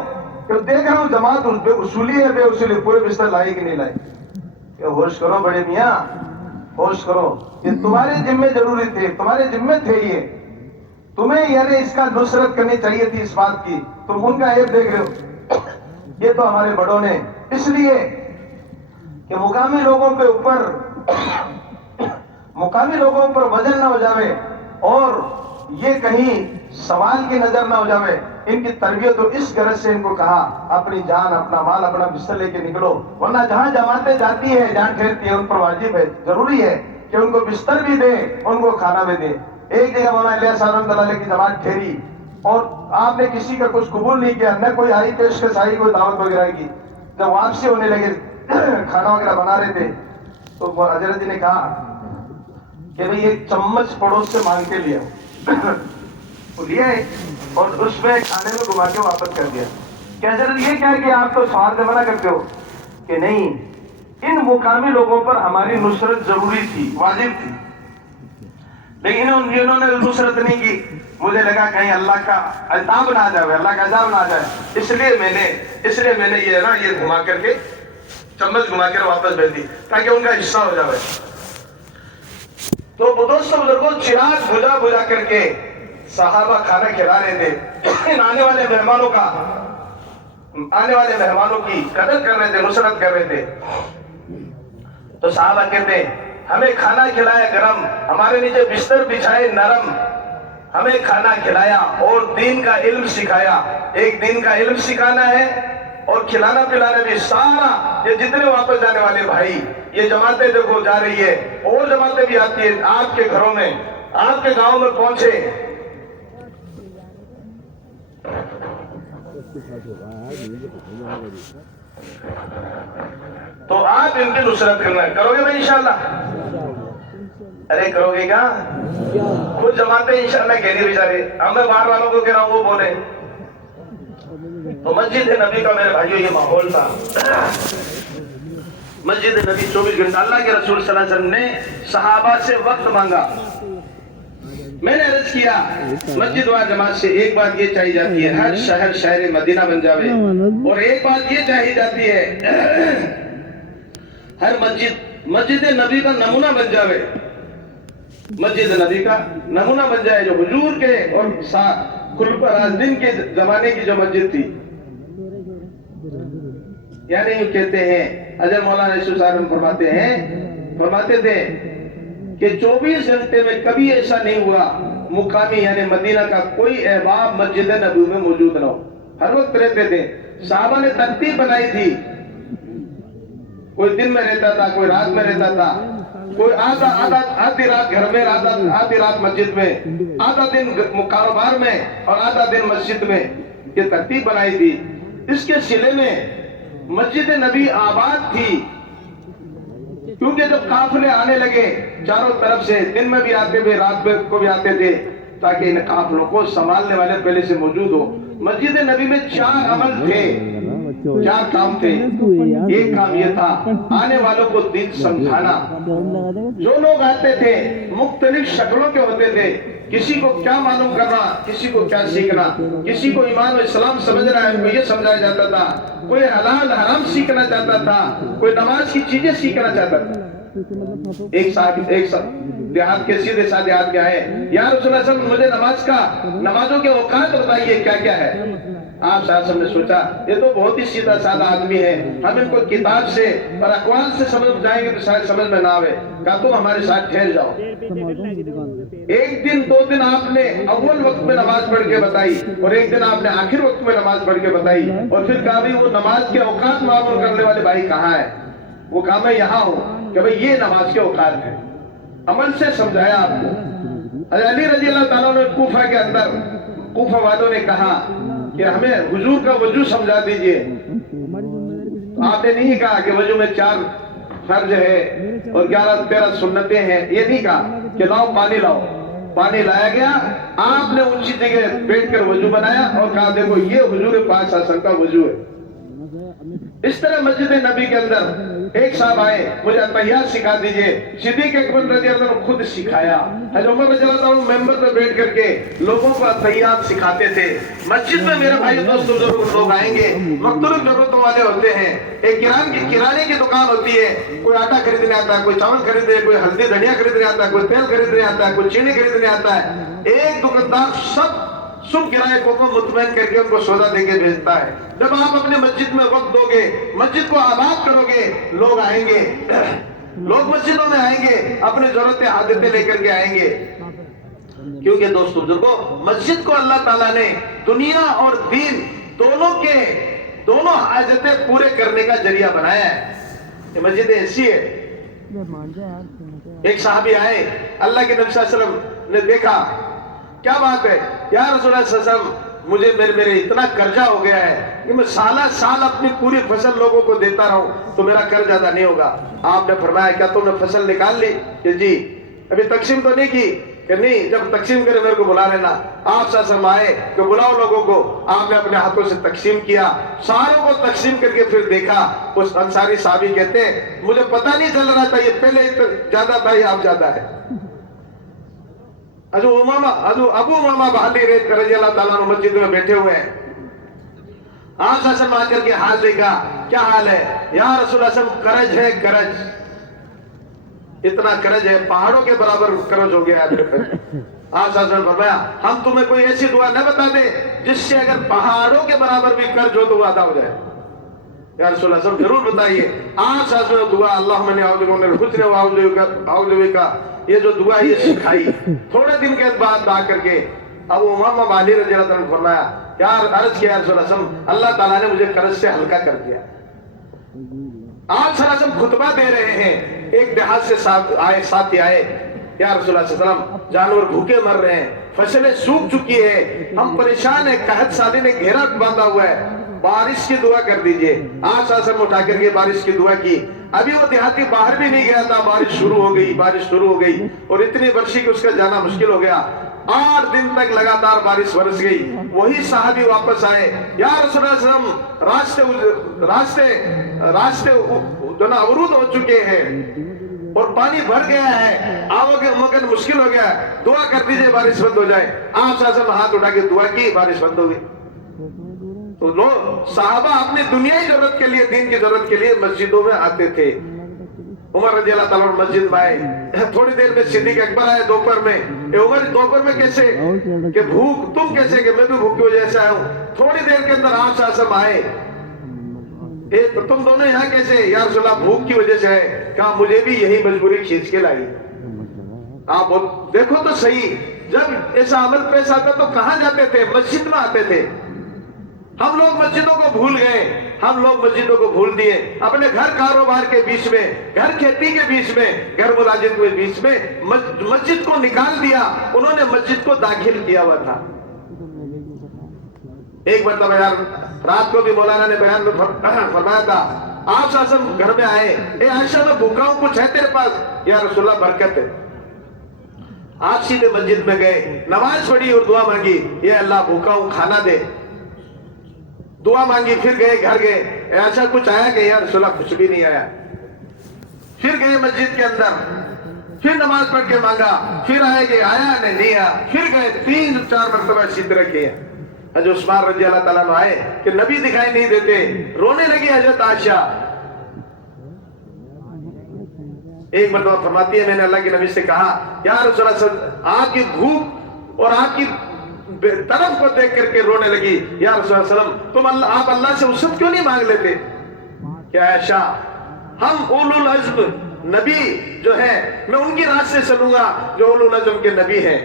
کہ دیکھ رہا ہوں جماعت بے اصولی ہے، بے اصولی پورے بستر لائی کہ نہیں لائی؟ کہ ہوش کرو بڑے میاں، ہوش کرو، یہ تمہارے ذمے ضروری تھے، تمہارے ذمے تھے، یہ تمہیں یعنی اس کا نصرت کرنی چاہیے تھی اس بات کی، تم ان کا عیب دیکھ رہے ہو۔ یہ تو ہمارے بڑوں نے اس لیے کہ مقامی لوگوں کے اوپر وزن نہ ہو جاوے اور یہ کہیں سوال کی نظر نہ ہو جاوے، ان کی تربیت ہو، اس غرض سے ان کو کہا اپنی جان، اپنا مال، اپنا بستر لے کے نکلو، ورنہ جہاں جماعتیں جاتی ہیں، جان ٹھہرتی ہے، ان پر واجب ہے، ضروری ہے کہ ان کو بستر بھی دیں، ان کو کھانا بھی دیں۔ ایک جگہ مولانا الیاس صاحب رحمۃ اللہ علیہ کی جماعت ٹھہری اور آپ نے کسی کا کچھ قبول نہیں کیا، نہ کوئی آئی پیشکش آئی، کوئی دعوت وغیرہ کی۔ جب واپسی ہونے لگے، کھانا وغیرہ بنا رہے تھے، تو حضرت جی نے کہا کہ بھئی ایک چمچ پڑوس سے مانگ کے لیا، وہ لیا ہے اور اس میں کھانے میں گھما کے واپس کر دیا۔ کہ حضرت یہ کیا کہ آپ تو سوال سے منع کرتے ہو؟ کہ نہیں، ان مقامی لوگوں پر ہماری نصرت ضروری تھی، واجب تھی، لیکن انہوں نے نصرت نہیں کی۔ مجھے لگا کہیں اللہ کا عذاب نہ آ جائے، اللہ کا عذاب نہ آ جائے، اس لیے میں نے یہ گھما کر کے چمچ گھما کر واپس بھیج دی تاکہ ان کا حصہ ہو جائے۔ تو دوستوں بزرگوں، چراغ بجھا کر کے صحابہ کھانا کھلا رہے تھے، آنے والے مہمانوں کی قدر کر رہے تھے، نصرت کر رہے تھے۔ تو صحابہ کہتے ہمیں کھانا کھلایا گرم، ہمارے نیچے بستر بچھائے نرم، ہمیں کھانا کھلایا اور دین کا علم سکھایا۔ ایک دین کا علم سکھانا ہے اور کھلانا پلانا بھی۔ سارا یہ جتنے واپس جانے والے بھائی، یہ جماعتیں دیکھو جا رہی ہے، اور جماعتیں بھی آتی ہیں آپ کے گھروں میں، آپ کے گاؤں میں پہنچے، تو آپ ان کی نصرت کرو گے بھائی انشاءاللہ؟ ارے کرو گے کیا؟ خود جماعتیں انشاءاللہ کہہ رہی بیچارے، ہم میں باہر والوں کو کہہ رہا ہوں وہ بولے۔ تو مسجد نبی کا میرے بھائیوں یہ ماحول تھا۔ مسجد نبی 24 گھنٹہ، اللہ کے رسول صلی اللہ علیہ وسلم نے صحابہ سے وقت مانگا۔ میں نے عرض کیا مسجد و جماعت سے ایک بات یہ چاہی جاتی ہے، ہر شہر شہر مدینہ بن جاوے، اور ایک بات یہ چاہی جاتی ہے ہر مسجد نبی کا نمونہ بن جاوے، مسجد نبی کا نمونہ بن جائے، جو حضور کے اور خلفائے راشدین کے زمانے کی جو مسجد تھی۔ یعنی یوں کہتے ہیں، حضرت مولانا عیسی صاحب فرماتے تھے کہ 24 گھنٹے میں کبھی ایسا نہیں ہوا مقامی یعنی مدینہ کا کوئی احباب مسجد نبوی میں موجود نہ ہو، ہر وقت رہتے تھے۔ صحابہ نے ترتیب بنائی تھی، کوئی دن میں رہتا تھا، کوئی رات میں رہتا تھا، کوئی آدھی رات گھر میں، آدھی رات مسجد میں، آدھا دن کاروبار میں اور آدھا دن مسجد میں، یہ ترتیب بنائی تھی۔ اس کے سلے میں مسجد نبی آباد تھی، کیونکہ جب قافلے آنے لگے چاروں طرف سے، دن میں بھی آتے تھے، رات میں کو بھی آتے تھے، تاکہ ان قافلوں کو سنبھالنے والے پہلے سے موجود ہو۔ مسجد نبی میں 4 عمل تھے، 4 کام تھے۔ ایک کام یہ تھا آنے والوں کو دین سمجھانا۔ جو لوگ آتے تھے مختلف شکلوں کے ہوتے تھے، کسی کو کیا معلوم کرنا، کسی کو کیا سیکھنا، کسی کو ایمان و اسلام سمجھنا ہے، ان کو یہ سمجھایا جاتا تھا، کوئی حلال حرام سیکھنا چاہتا تھا، کوئی نماز کی چیزیں سیکھنا چاہتا تھا۔ ایک دیہات کے سیدھے ساتھ دیہات کے آئے، یا رسول اللہ صلی اللہ علیہ وسلم مجھے نمازوں کے اوقات بتائیے کیا کیا ہے۔ آپ صلی اللہ علیہ وسلم نے سوچا یہ تو بہت ہی سیدھا سادہ آدمی ہے، ہم ان کو کتاب سے اور اقوال سے سمجھ جائیں گے تو شاید سمجھ میں نہ آوے۔ کہا تم ہمارے ساتھ ٹھہر جاؤ۔ 1 دن 2 دن آپ نے اول وقت میں نماز پڑھ کے بتائی، اور 1 دن آپ نے آخر وقت میں نماز پڑھ کے بتائی، اور پھر کہا بھی وہ نماز کے اوقات معمول کرنے والے بھائی کہاں ہے؟ وہ کہا میں یہاں ہوں، کہ بھئی یہ نماز کے اوقات ہے۔ عمل سے سمجھایا آپ کو۔ علی رضی اللہ تعالیٰ نے کوفہ کے اندر، کوفہ والوں نے کہا کہ ہمیں حضور کا وضو سمجھا دیجئے۔ آپ نے نہیں کہا کہ وضو میں 4 فرض ہے اور 11-13 سنتیں ہیں، یہ نہیں کہا کہ لاؤ پانی لاؤ، پانی لایا گیا، آپ نے اونچی جگہ بیٹھ کر وضو بنایا اور کہا دیکھو یہ حضور پاک صلی اللہ علیہ وسلم کا وضو ہے۔ اس طرح مسجد نبی کے اندر ایک صاحب آئے، مجھے اتحیات سکھا دیجئے، صدیق اکبر رضی اللہ عنہ خود سکھایا۔ حضرت عمر رضی اللہ عنہ ممبر پر بیٹھ کر کے لوگوں کو اتحیات سکھاتے تھے۔ مسجد میں میرے بھائی دوست بزرگ لوگ آئیں گے، مختلف ضرورتوں والے ہوتے ہیں، ایک کرانے کی دکان ہوتی ہے، کوئی آٹا خریدنے آتا ہے، کوئی چاول خریدنے، کوئی ہلدی دھنیا خریدنے آتا ہے، کوئی تیل خریدنے آتا ہے، کوئی چینی خریدنے آتا ہے۔ ایک دکاندار سب کرائے کو مطمئن کر کے ان کو سودا دے کے بھیجتا ہے۔ جب آپ اپنے مسجد میں وقت دو گے، مسجد کو آباد کرو گے، لوگ آئیں گے، لوگ مسجدوں میں آئیں گے، اپنی ضرورتیں حاجتیں لے کر کے آئیں گے۔ کیونکہ دوستو بزرگوں، مسجد کو اللہ تعالیٰ نے دنیا اور دین دونوں حاجتیں پورے کرنے کا ذریعہ بنایا ہے۔ یہ مسجد ایسی ہے، ایک صحابی آئے، اللہ کے نبی صلی اللہ علیہ وسلم نے دیکھا، کیا بات ہے یا رسول اللہ صلی اللہ علیہ وسلم، مجھے میرے اتنا قرضہ ہو گیا ہے کہ میں سال اپنی پوری فصل لوگوں کو دیتا رہوں تو میرا قرض ادا نہیں ہوگا۔ آپ نے فرمایا کیا تم نے فصل نکال لی؟ کہ جی۔ ابھی تقسیم تو نہیں کی؟ کہ نہیں، جب تقسیم کرے میرے کو بلا لینا۔ آپ صلی اللہ علیہ وسلم آئے کہ بلاؤ لوگوں کو، آپ نے اپنے ہاتھوں سے تقسیم کیا، ساروں کو تقسیم کر کے پھر دیکھا، اس انصاری صحابی کہتے ہیں مجھے پتہ نہیں چل رہا تھا یہ پہلے زیادہ تھا یا اب زیادہ ہے۔ ابو امامہ بہلی رضی اللہ تعالیٰ عنہ مسجد میں بیٹھے ہوئے ہیں، آپ صلی اللہ علیہ وسلم آ کر کے حال دیکھا، کیا حال ہے یا رسول اللہ صلی اللہ علیہ وسلم؟ قرض ہے، قرض، اتنا قرض ہے، پہاڑوں کے برابر قرض ہو گیا ہے میرے پر۔ آپ صلی اللہ علیہ وسلم فرمایا ہم تمہیں کوئی ایسی دعا نہ بتا دے جس سے اگر پہاڑوں کے برابر بھی قرض ہو تو وہ ادا ہو جائے؟ یا رسول اللہ صلی اللہ علیہ وسلم ضرور بتائیے۔ آپ صلی اللہ علیہ وسلم دعا اللہم انی اعوذ بک من الحسن واعوذ بک، یہ جو دعا یہ سکھائی۔ تھوڑے دن کے بعد آ کر کے ابو امامہ بہلی رضی اللہ عنہ نے فرمایا یار عرض کیا رسول اللہ صلی اللہ علیہ وسلم، اللہ تعالیٰ نے مجھے قرض سے ہلکا کر دیا۔ آپ صلی اللہ علیہ وسلم خطبہ دے رہے ہیں، ایک دیہات سے ساتھی آئے، یا رسول اللہ صلی اللہ علیہ وسلم جانور بھوکے مر رہے ہیں، فصلیں سوکھ چکی ہے، ہم پریشان ہیں، قحط سالی نے گھیرا باندھا ہوا ہے، بارش کی دعا کر دیجئے۔ آپ صلی اللہ علیہ وسلم اٹھا کر کے بارش کی دعا کی۔ ابھی وہ دیہاتی باہر بھی نہیں گیا تھا، بارش شروع ہو گئی اور اتنی برشی کہ اس کا جانا مشکل ہو گیا۔ 8 دن تک لگاتار بارش برس گئی۔ وہی صحابی واپس آئے، یا رسول اللہ صلی اللہ علیہ وسلم راستے جو نا عروض ہو چکے ہیں اور پانی بھر گیا ہے، آواگے مکن مشکل ہو گیا، دعا کر دیجئے بارش بند ہو جائے۔ آپ صلی اللہ علیہ وسلم ہاتھ اٹھا کے دعا کی، بارش بند ہو گئی۔ تو لوگ صحابہ اپنی دنیائی ضرورت کے لیے، دین کی ضرورت کے لیے مسجدوں میں آتے تھے۔ عمر رضی اللہ تعالیٰ مسجد میں آئے، تھوڑی دیر میں صدیق اکبر آئے دوپہر میں۔ عمر دوپہر میں کیسے کہ بھوک، تم کیسے کہ میں بھی بھوک کی وجہ سے آیا ہوں۔ تھوڑی دیر کے اندر آپ صلی اللہ علیہ وسلم آئے، تم دونوں یہاں کیسے؟ یا رسول اللہ بھوک کی وجہ سے ہے۔ کہا مجھے بھی یہی مجبوری کھینچ کے لائی۔ آپ دیکھو تو صحیح، جب ایسا عمل پیش آتا تو کہاں جاتے تھے؟ مسجد میں آتے تھے۔ ہم لوگ مسجدوں کو بھول گئے، ہم لوگ مسجدوں کو بھول دیے، اپنے گھر کاروبار کے بیچ میں، گھر کھیتی کے بیچ میں، گھر ملازمت کے بیچ میں مسجد کو نکال دیا۔ انہوں نے مسجد کو داخل کیا ہوا تھا۔ ایک مرتبہ یار رات کو بھی مولانا نے بیان میں فرمایا تھا، آپ صلی اللہ علیہ وسلم گھر میں آئے، اے عائشہ میں بھوکا ہوں، کچھ ہے تیرے پاس؟ یا رسول اللہ برکت ہے۔ آپ سیدھے مسجد میں گئے، نماز پڑھی اور دعا مانگی، اے اللہ بھوکا ہوں کھانا دے۔ دعا مانگی، پھر گئے گھر گئے، ایسا کچھ آیا کہ یا رسول اللہ کچھ بھی نہیں آیا۔ پھر گئے مسجد کے اندر، پھر نماز پڑھ کے مانگا، پھر آئے کہ آیا نہیں آیا، پھر گئے 3-4 مرتبہ اسی طرح کیا۔ حضرت عثمان رضی اللہ تعالیٰ عنہ آئے کہ نبی دکھائی نہیں دیتے، رونے لگی حضرت عائشہ۔ ایک مرتبہ فرماتی ہے میں نے اللہ کے نبی سے کہا یا رسول اللہ صلی اللہ علیہ وسلم، آپ کی بھوک اور آپ کی طرف کو دیکھ کر کے رونے لگی، یا رسول اللہ صلی اللہ علیہ وسلم آپ اللہ سے وسعت کیوں نہیں مانگ لیتے؟ کیا عائشہ ہم اولو العزم نبی جو ہے میں ان کی راہ سے چلوں گا جو اولو العزم کے نبی ہیں،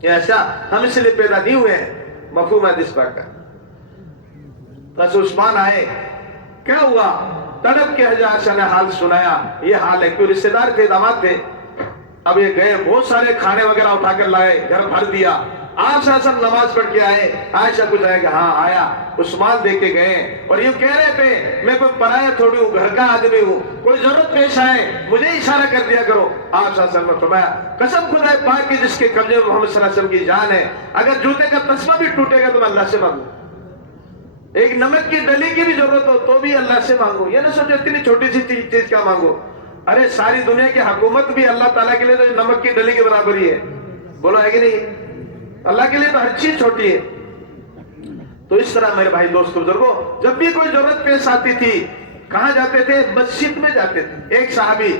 کیا عائشہ ہم اس لیے پیدا نہیں ہوئے ہیں؟ مفہوم ہے اس بات کا۔ حضرت عثمان آئے، کیا ہوا؟ تڑپ کے حضرت عائشہ نے حال سنایا، یہ حال ہے، کیوں رشتہ دار تھے، داماد تھے۔ اب یہ گئے، بہت سارے کھانے وغیرہ اٹھا کر لائے، گھر بھر دیا، آپ صلی اللہ علیہ وسلم نماز پڑھ کے آئے، عائشہ کو جائے کہ ہاں آیا، عثمان دے کے گئے اور یہ کہہ رہے تھے میں کوئی پرایا تھوڑی ہوں، گھر کا آدمی ہوں، کوئی ضرورت پیش آئے مجھے اشارہ کر دیا کرو۔ آپ صلی اللہ علیہ وسلم نے فرمایا قسم خدا پاک کی جس کے قبضے میں محمد صلی اللہ علیہ وسلم کی جان ہے، اگر جوتے کا تسمہ بھی ٹوٹے گا تو میں اللہ سے مانگوں، ایک نمک کی ڈلی کی بھی ضرورت ہو تو بھی اللہ سے مانگو، یہ نہ سوچو اتنی چھوٹی سی چیز کیا مانگو، ارے ساری دنیا کی حکومت بھی اللہ تعالیٰ کے لیے تو نمک کی ڈلی کے برابر ہی ہے، بولو ہے کہ نہیں؟ اللہ کے لیے تو ہر چیز چھوٹی ہے۔ تو اس طرح میرے بھائی دوستو بزرگوں، جب بھی کوئی ضرورت پیش آتی تھی کہاں جاتے تھے؟ مسجد میں جاتے تھے۔ ایک صحابی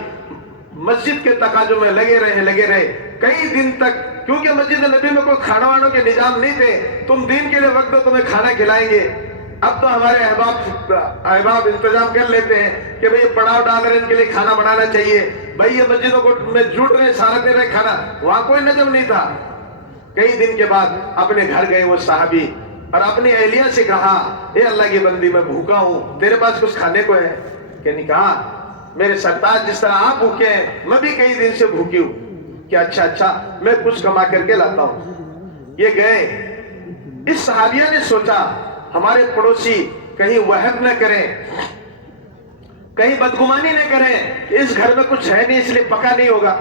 مسجد کے تقاضوں میں لگے رہے کئی دن تک، کیونکہ مسجد نبی میں کوئی کھانا وانوں کے نظام نہیں تھے، تم دین کے لیے وقت دو تمہیں کھانا کھلائیں گے۔ اب تو ہمارے احباب انتظام کر لیتے ہیں کہ بھئی پڑاؤ ڈال رہے ان کے لیے کھانا بنانا چاہیے، بھئی یہ مسجدوں کو میں جھوٹ رہے سارا دے رہے کھانا، وہاں کوئی نظم نہیں تھا۔ کئی دن کے بعد اپنے گھر گئے وہ صحابی اور اپنی اہلیہ سے کہا اے اللہ کی بندی میں بھوکا ہوں، تیرے پاس کچھ کھانے کو ہے؟ کہ نہیں، کہا میرے سرتاج جس طرح آپ بھوکے ہیں میں بھی کئی دن سے بھوکی ہوں، کہ اچھا میں کچھ کما کر کے لاتا ہوں۔ یہ گئے، اس صحابیہ نے سوچا ہمارے پڑوسی کہیں وہم نہ کریں، کہیں بدگمانی نہ کریں کہ اس گھر میں کچھ ہے نہیں اس لیے پکا نہیں ہوگا،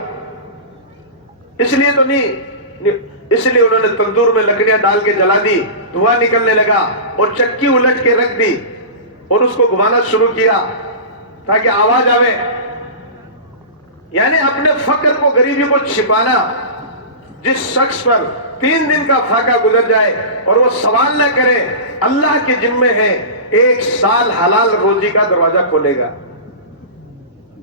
اس لیے تو نہیں، اس لیے انہوں نے تندور میں لکڑیاں ڈال کے جلا دی، دھواں نکلنے لگا اور چکی الٹ کے رکھ دی اور اس کو گھمانا شروع کیا تاکہ آواز آوے، یعنی اپنے فقر کو غریبی کو چھپانا۔ جس شخص پر 3 دن کا فاقہ گزر جائے اور وہ سوال نہ کرے، اللہ کے ذمے ہے 1 سال حلال روزی کا دروازہ کھولے گا۔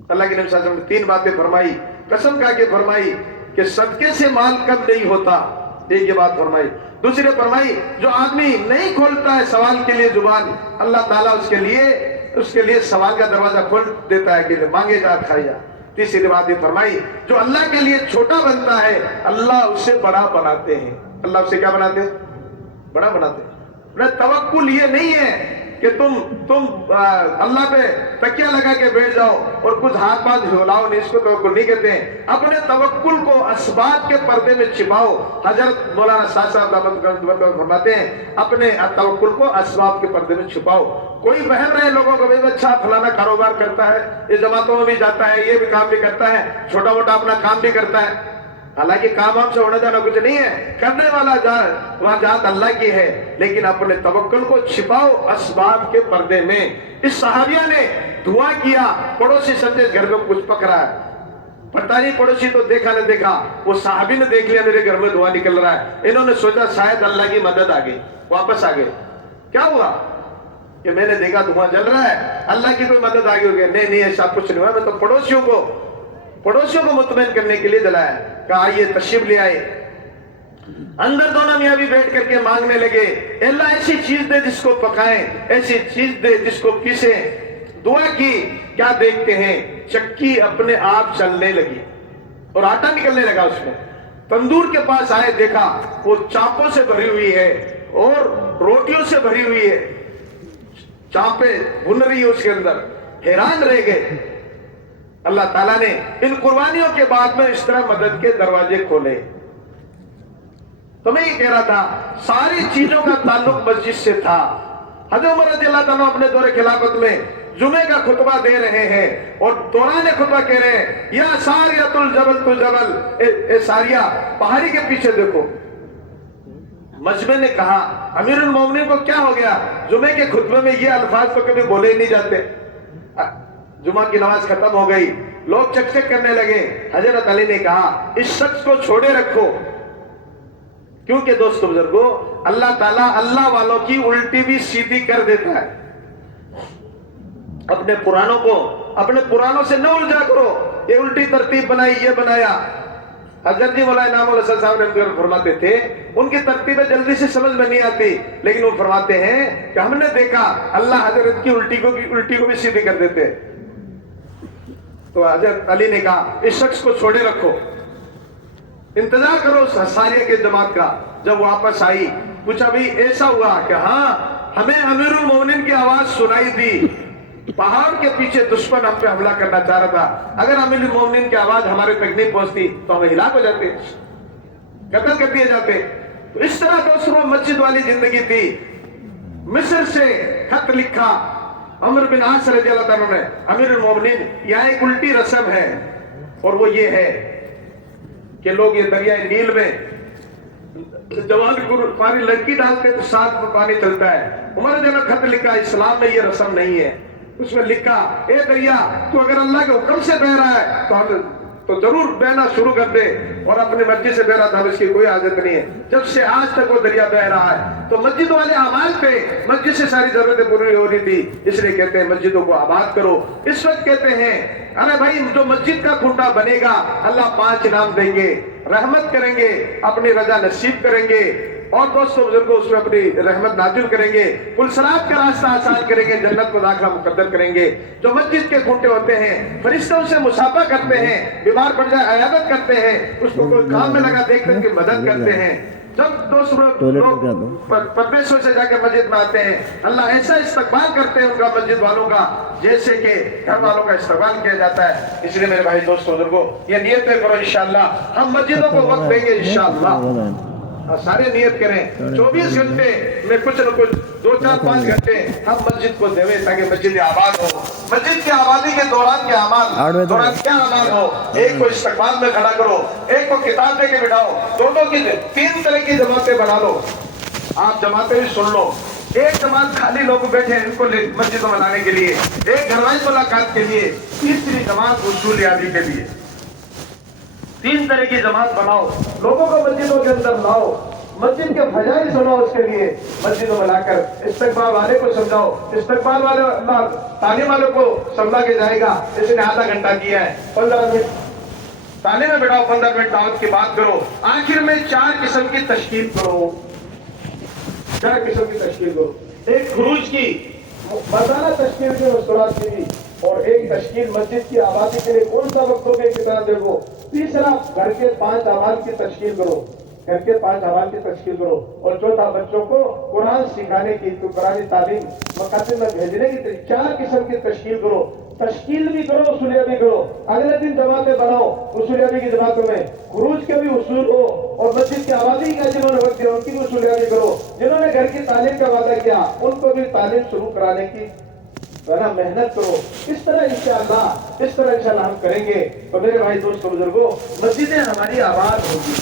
اللہ کے نبی صلی اللہ علیہ وسلم نے 3 باتیں فرمائی، قسم کھا کے فرمائی کہ صدقے سے مال کم نہیں ہوتا، ایک یہ بات فرمائی۔ دوسری فرمائی جو آدمی نہیں کھولتا ہے سوال کے لیے زبان، اللہ تعالیٰ اس کے لیے سوال کا دروازہ کھول دیتا ہے کہ مانگے جا کھائے جا۔ تیسری بات یہ فرمائی جو اللہ کے لیے چھوٹا بنتا ہے اللہ اسے بڑا بناتے ہیں۔ اللہ اسے کیا بناتے ہیں؟ بڑا بناتے ہیں۔ توکل یہ نہیں ہے کہ تم اللہ پہ تکیہ لگا کے بیٹھ جاؤ اور کچھ ہاتھ پاؤں ہلاؤ نہیں، اس کو توکل نہیں کہتے ہیں۔ اپنے توکل کو اسباب کے پردے میں چھپاؤ۔ حضرت مولانا سعد صاحب فرماتے ہیں اپنے توکل کو اسباب کے پردے میں چھپاؤ۔ کوئی بہم رہے لوگوں کو بھئی اچھا فلانا کاروبار کرتا ہے، یہ جماعتوں میں بھی جاتا ہے، یہ بھی کام بھی کرتا ہے، چھوٹا موٹا اپنا کام بھی کرتا ہے، حالانکہ کام ہم سے ہونا جانا کچھ نہیں ہے، کرنے والا وہاں ذات اللہ کی ہے، لیکن اپنے توکل کو چھپاؤ اسباب کے پردے میں۔ اس صحابیہ نے دعا کیا، پڑوسی سمجھے گھر میں کچھ پک رہا ہے، پتہ نہیں پڑوسی تو دیکھا نہ دیکھا، وہ صحابی نے دیکھ لیا میرے گھر میں دعا نکل رہا ہے، انہوں نے سوچا شاید اللہ کی مدد آ گئی، واپس آ گئے۔ کیا ہوا کہ میں نے دیکھا دھواں جل رہا ہے، اللہ کی کوئی مدد آ گئی ہوگی؟ نہیں ایسا کچھ نہیں ہوا، میں تو پڑوسیوں کو مطمئن کرنے کے لیے جلایا۔ کہا آئیے تشریف لے آئے، اندر دونوں میاں بھی بیٹھ کر کے مانگنے لگے اللہ ایسی چیز دے جس کو پکائیں، ایسی چیز دے جس کو پیسیں۔ دعا کی، کیا دیکھتے ہیں چکی اپنے آپ چلنے لگی اور آٹا نکلنے لگا اس میں۔ تندور کے پاس آئے، دیکھا وہ چاپوں سے بھری ہوئی ہے اور روٹیوں سے بھری ہوئی ہے، چاپیں بن رہی ہے اس کے اندر، حیران رہ گئے۔ اللہ تعالیٰ نے ان قربانیوں کے بعد میں اس طرح مدد کے دروازے کھولے۔ تو میں یہ کہہ رہا تھا ساری چیزوں کا تعلق مسجد سے تھا۔ حضرت عمر رضی اللہ تعالیٰ اپنے دور خلافت میں جمعے کا خطبہ دے رہے ہیں اور دوران خطبہ کہہ رہے ہیں یا ساریۃ الجبل تو جبل، اے ساریہ پہاڑی کے پیچھے دیکھو۔ مجمع نے کہا امیر المومنین کو کیا ہو گیا؟ جمعے کے خطبے میں یہ الفاظ تو کبھی بولے ہی نہیں جاتے۔ جمعہ کی نماز ختم ہو گئی، لوگ چک چک کرنے لگے۔ حضرت علی نے کہا اس شخص کو چھوڑے رکھو، کیونکہ دوستو بزرگو اللہ تعالیٰ اللہ والوں کی الٹی بھی سیدھی کر دیتا ہے۔ اپنے پرانوں سے نہ الجھا کرو، یہ الٹی ترتیب بنائی، یہ بنایا۔ حضرت جی مولانا انعام اللہ صاحب نے فرماتے تھے ان کی ترتیبیں جلدی سے سمجھ میں نہیں آتی، لیکن وہ فرماتے ہیں کہ ہم نے دیکھا اللہ حضرت کی الٹی کو بھی سیدھی کر دیتے۔ تو حضرت علی نے کہا اس شخص کو چھوڑے رکھو، انتظار کرو ساریہ کے جماعت کا۔ جب واپس آئی پوچھا بھی ایسا ہوا کہ ہاں ہمیں امیر المومنین کی آواز سنائی دی، پہاڑ کے پیچھے دشمن ہم پہ حملہ کرنا چاہ رہا تھا، اگر امیر المومنین کی آواز ہمارے تک نہیں پہنچتی تو ہمیں ہلاک ہو جاتے، قتل کر دیے جاتے۔ تو اس طرح دوستوں مسجد والی زندگی تھی. مصر سے خط لکھا عمر بن عاص رضی اللہ عنہ نے امیر المومنین. یہاں ایک الٹی رسم ہے اور وہ یہ ہے کہ لوگ یہ دریائے نیل میں جوان کو پانی لڑکی ڈالتے تو ساتھ میں پانی چلتا ہے. عمر نے خط لکھا اسلام میں یہ رسم نہیں ہے. اس میں لکھا اے دریا تو اگر اللہ کے حکم سے بہ رہا ہے تو ضرور بہنا شروع کر دے, اور اپنی مرضی سے بہ رہا تھا اس کی کوئی حاجت نہیں ہے. جب سے آج تک وہ دریا بہ رہا ہے تو مسجد والے اعمال پہ مسجد سے ساری ضرورتیں پوری ہو رہی تھی, اس لیے کہتے ہیں مسجدوں کو آباد کرو. اس وقت کہتے ہیں ارے بھائی جو مسجد کا کھوٹا بنے گا اللہ 5 انعام دیں گے, رحمت کریں گے, اپنی رضا نصیب کریں گے, اور دوستوں بزرگوں اس میں اپنی رحمت نازل کریں گے, پل صراط کا راستہ آسان کریں گے, جنت کو داخلہ مقدر کریں گے. جو مسجد کے کھوٹے ہوتے ہیں فرشتوں سے مصافحہ کرتے ہیں, بیمار پڑ جائے عیادت کرتے ہیں, اس کو کوئی کام میں لگا دیکھ کر کے مدد کرتے ہیں. جب دوست لوگ پردیسوں سے جا کے مسجد میں آتے ہیں اللہ ایسا استقبال کرتے ہیں ان کا مسجد والوں کا جیسے کہ گھر والوں کا استقبال کیا جاتا ہے. اس لیے میرے بھائی دوستوں بزرگوں یہ نیتیں کرو انشاءاللہ ہم مسجدوں کو وقت دیں گے انشاءاللہ. سارے نیت کریں 24 گھنٹے میں کچھ نہ کچھ 2-4-5 گھنٹے ہم مسجد کو دیں تاکہ مسجد آباد ہو. مسجد کی آبادی کے دوران کے اعمال دوران کیا اعمال ہو, ایک کو استقبال میں کھڑا کرو, ایک کو کتاب دے کے بٹھاؤ, دونوں کی 3 طرح کی جماعتیں بنا لو. آپ جماعتیں بھی سن لو. ایک جماعت خالی لوگ بیٹھے ہیں ان کو مسجد میں لانے کے لیے, ایک گھروائی ملاقات کے لیے, تیسری جماعت اصول یابی کے لیے. 3 طرح کی جماعت بناؤ, لوگوں کو مسجدوں کے اندر لاؤ, مسجد کے فضائل سناؤ, اس کے لیے مسجدوں میں لا کر استقبال والے کو سمجھاؤ. استقبال والے اللہ تعلیم والے کو سمجھا کے جائے گا, اس نے آدھا گھنٹہ کیا ہے 15 منٹ تعلیم میں بیٹھاؤ, 15 منٹ دعوت کی بات کرو. آخر میں 4 قسم کی تشکیل کرو, 4 قسم کی تشکیل کرو. ایک خروج کی مزانہ تشکیل کی مستورات کی, اور ایک تشکیل مسجد کی آبادی کے لیے کون سا وقت ہوگا کتنا دیکھو. تیسرا گھر کے 5 اعمال کی تشکیل کرو, گھر کے 5 اعمال کی تشکیل کرو. اور چوتھا بچوں کو قرآن سکھانے کی قرآنی تعلیم مکاتب میں بھیجنے کی 4 قسم کی تشکیل کرو. تشکیل بھی کرو, اصولیہ بھی کرو. اگلے دن جماعتیں بناؤ, اصولیہ کی جماعتوں میں خروج کے بھی اصول ہو, اور مسجد کی آبادی کا جنہوں نے وقت دیا ان کی بھی اصولیہ بھی کرو. جنہوں نے گھر کی تعلیم کا وعدہ کیا ان کو بھی تعلیم شروع کرانے کی محنت کرو. اس طرح انشاءاللہ ہم کریں گے تو میرے بھائی دوستوں بزرگوں مسجدیں ہماری آباد ہوگی,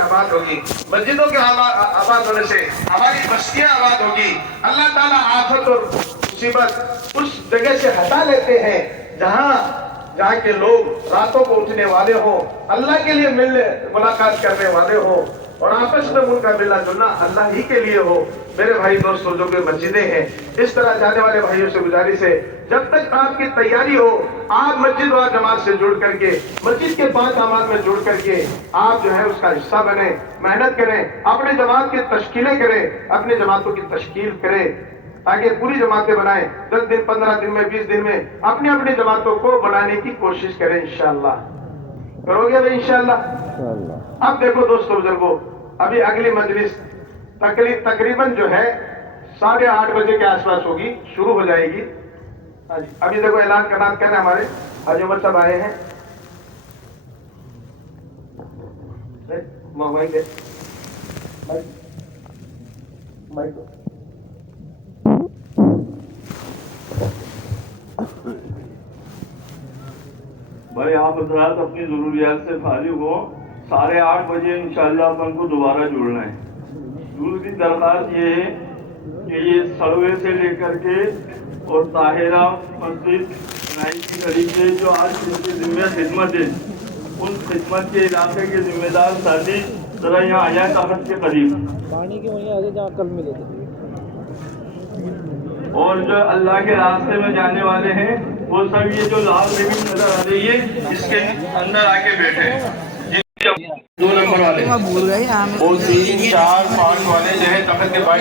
آباد ہوگی. مسجدوں کے آباد ہونے سے ہماری بستیاں آباد ہوگی. اللہ تعالیٰ آفت اور مصیبت اس جگہ سے ہٹا لیتے ہیں جہاں کے لوگ راتوں کو اٹھنے والے ہوں, اللہ کے لیے ملاقات کرنے والے ہوں, اور آپس میں ان کا ملنا جلنا اللہ ہی کے لیے ہو. میرے بھائی دوستوں جو کہ مسجدیں ہیں, اس طرح جانے والے بھائیوں سے گزارش ہے جب تک آپ کی تیاری ہو آپ مسجد و جماعت سے جڑ کر کے مسجد کے 5 اعمال میں جڑ کر کے آپ جو ہے اس کا حصہ بنیں, محنت کریں, اپنی جماعت کی تشکیلیں کریں, اپنی جماعتوں کی تشکیل کریں تاکہ پوری جماعتیں بنائیں. 10 دن 15 دن میں 20 دن میں اپنی جماعتوں کو بنانے کی کوشش کریں. انشاءاللہ کرو گے بھائی انشاءاللہ. اب دیکھو دوستوں بزرگوں ابھی اگلی مجلس تقریباً جو ہے 8:30 بجے کے آس پاس ہوگی, شروع ہو جائے گی. ابھی دیکھو اعلان کرنا ہمارے حاجی عمر صاحب آئے ہیں. بھائی آپ حضرات اپنی ضروریات سے فارغ ہو, 8:30 بجے انشاءاللہ اپن کو دوبارہ جڑنا ہے. دوسری درخواست یہ ہے کہ یہ سروے سے لے کر کے اور طاہرہ مسجد نائی کی قریب سے جو آج جن کی ذمہ خدمت ہے ان خدمت کے علاقے کے ذمہ دار ساتھی ذرا یہاں آیا تحت کے قریب, پانی کے وہیں آگے جہاں کل ملے تھے. اور جو اللہ کے راستے میں جانے والے ہیں وہ سب یہ جو لال ریبن نظر آ رہی ہے اس کے اندر آ کے بیٹھے ہیں. 2 نمبر والے اور 3 4 5 والے جو ہے تخت کے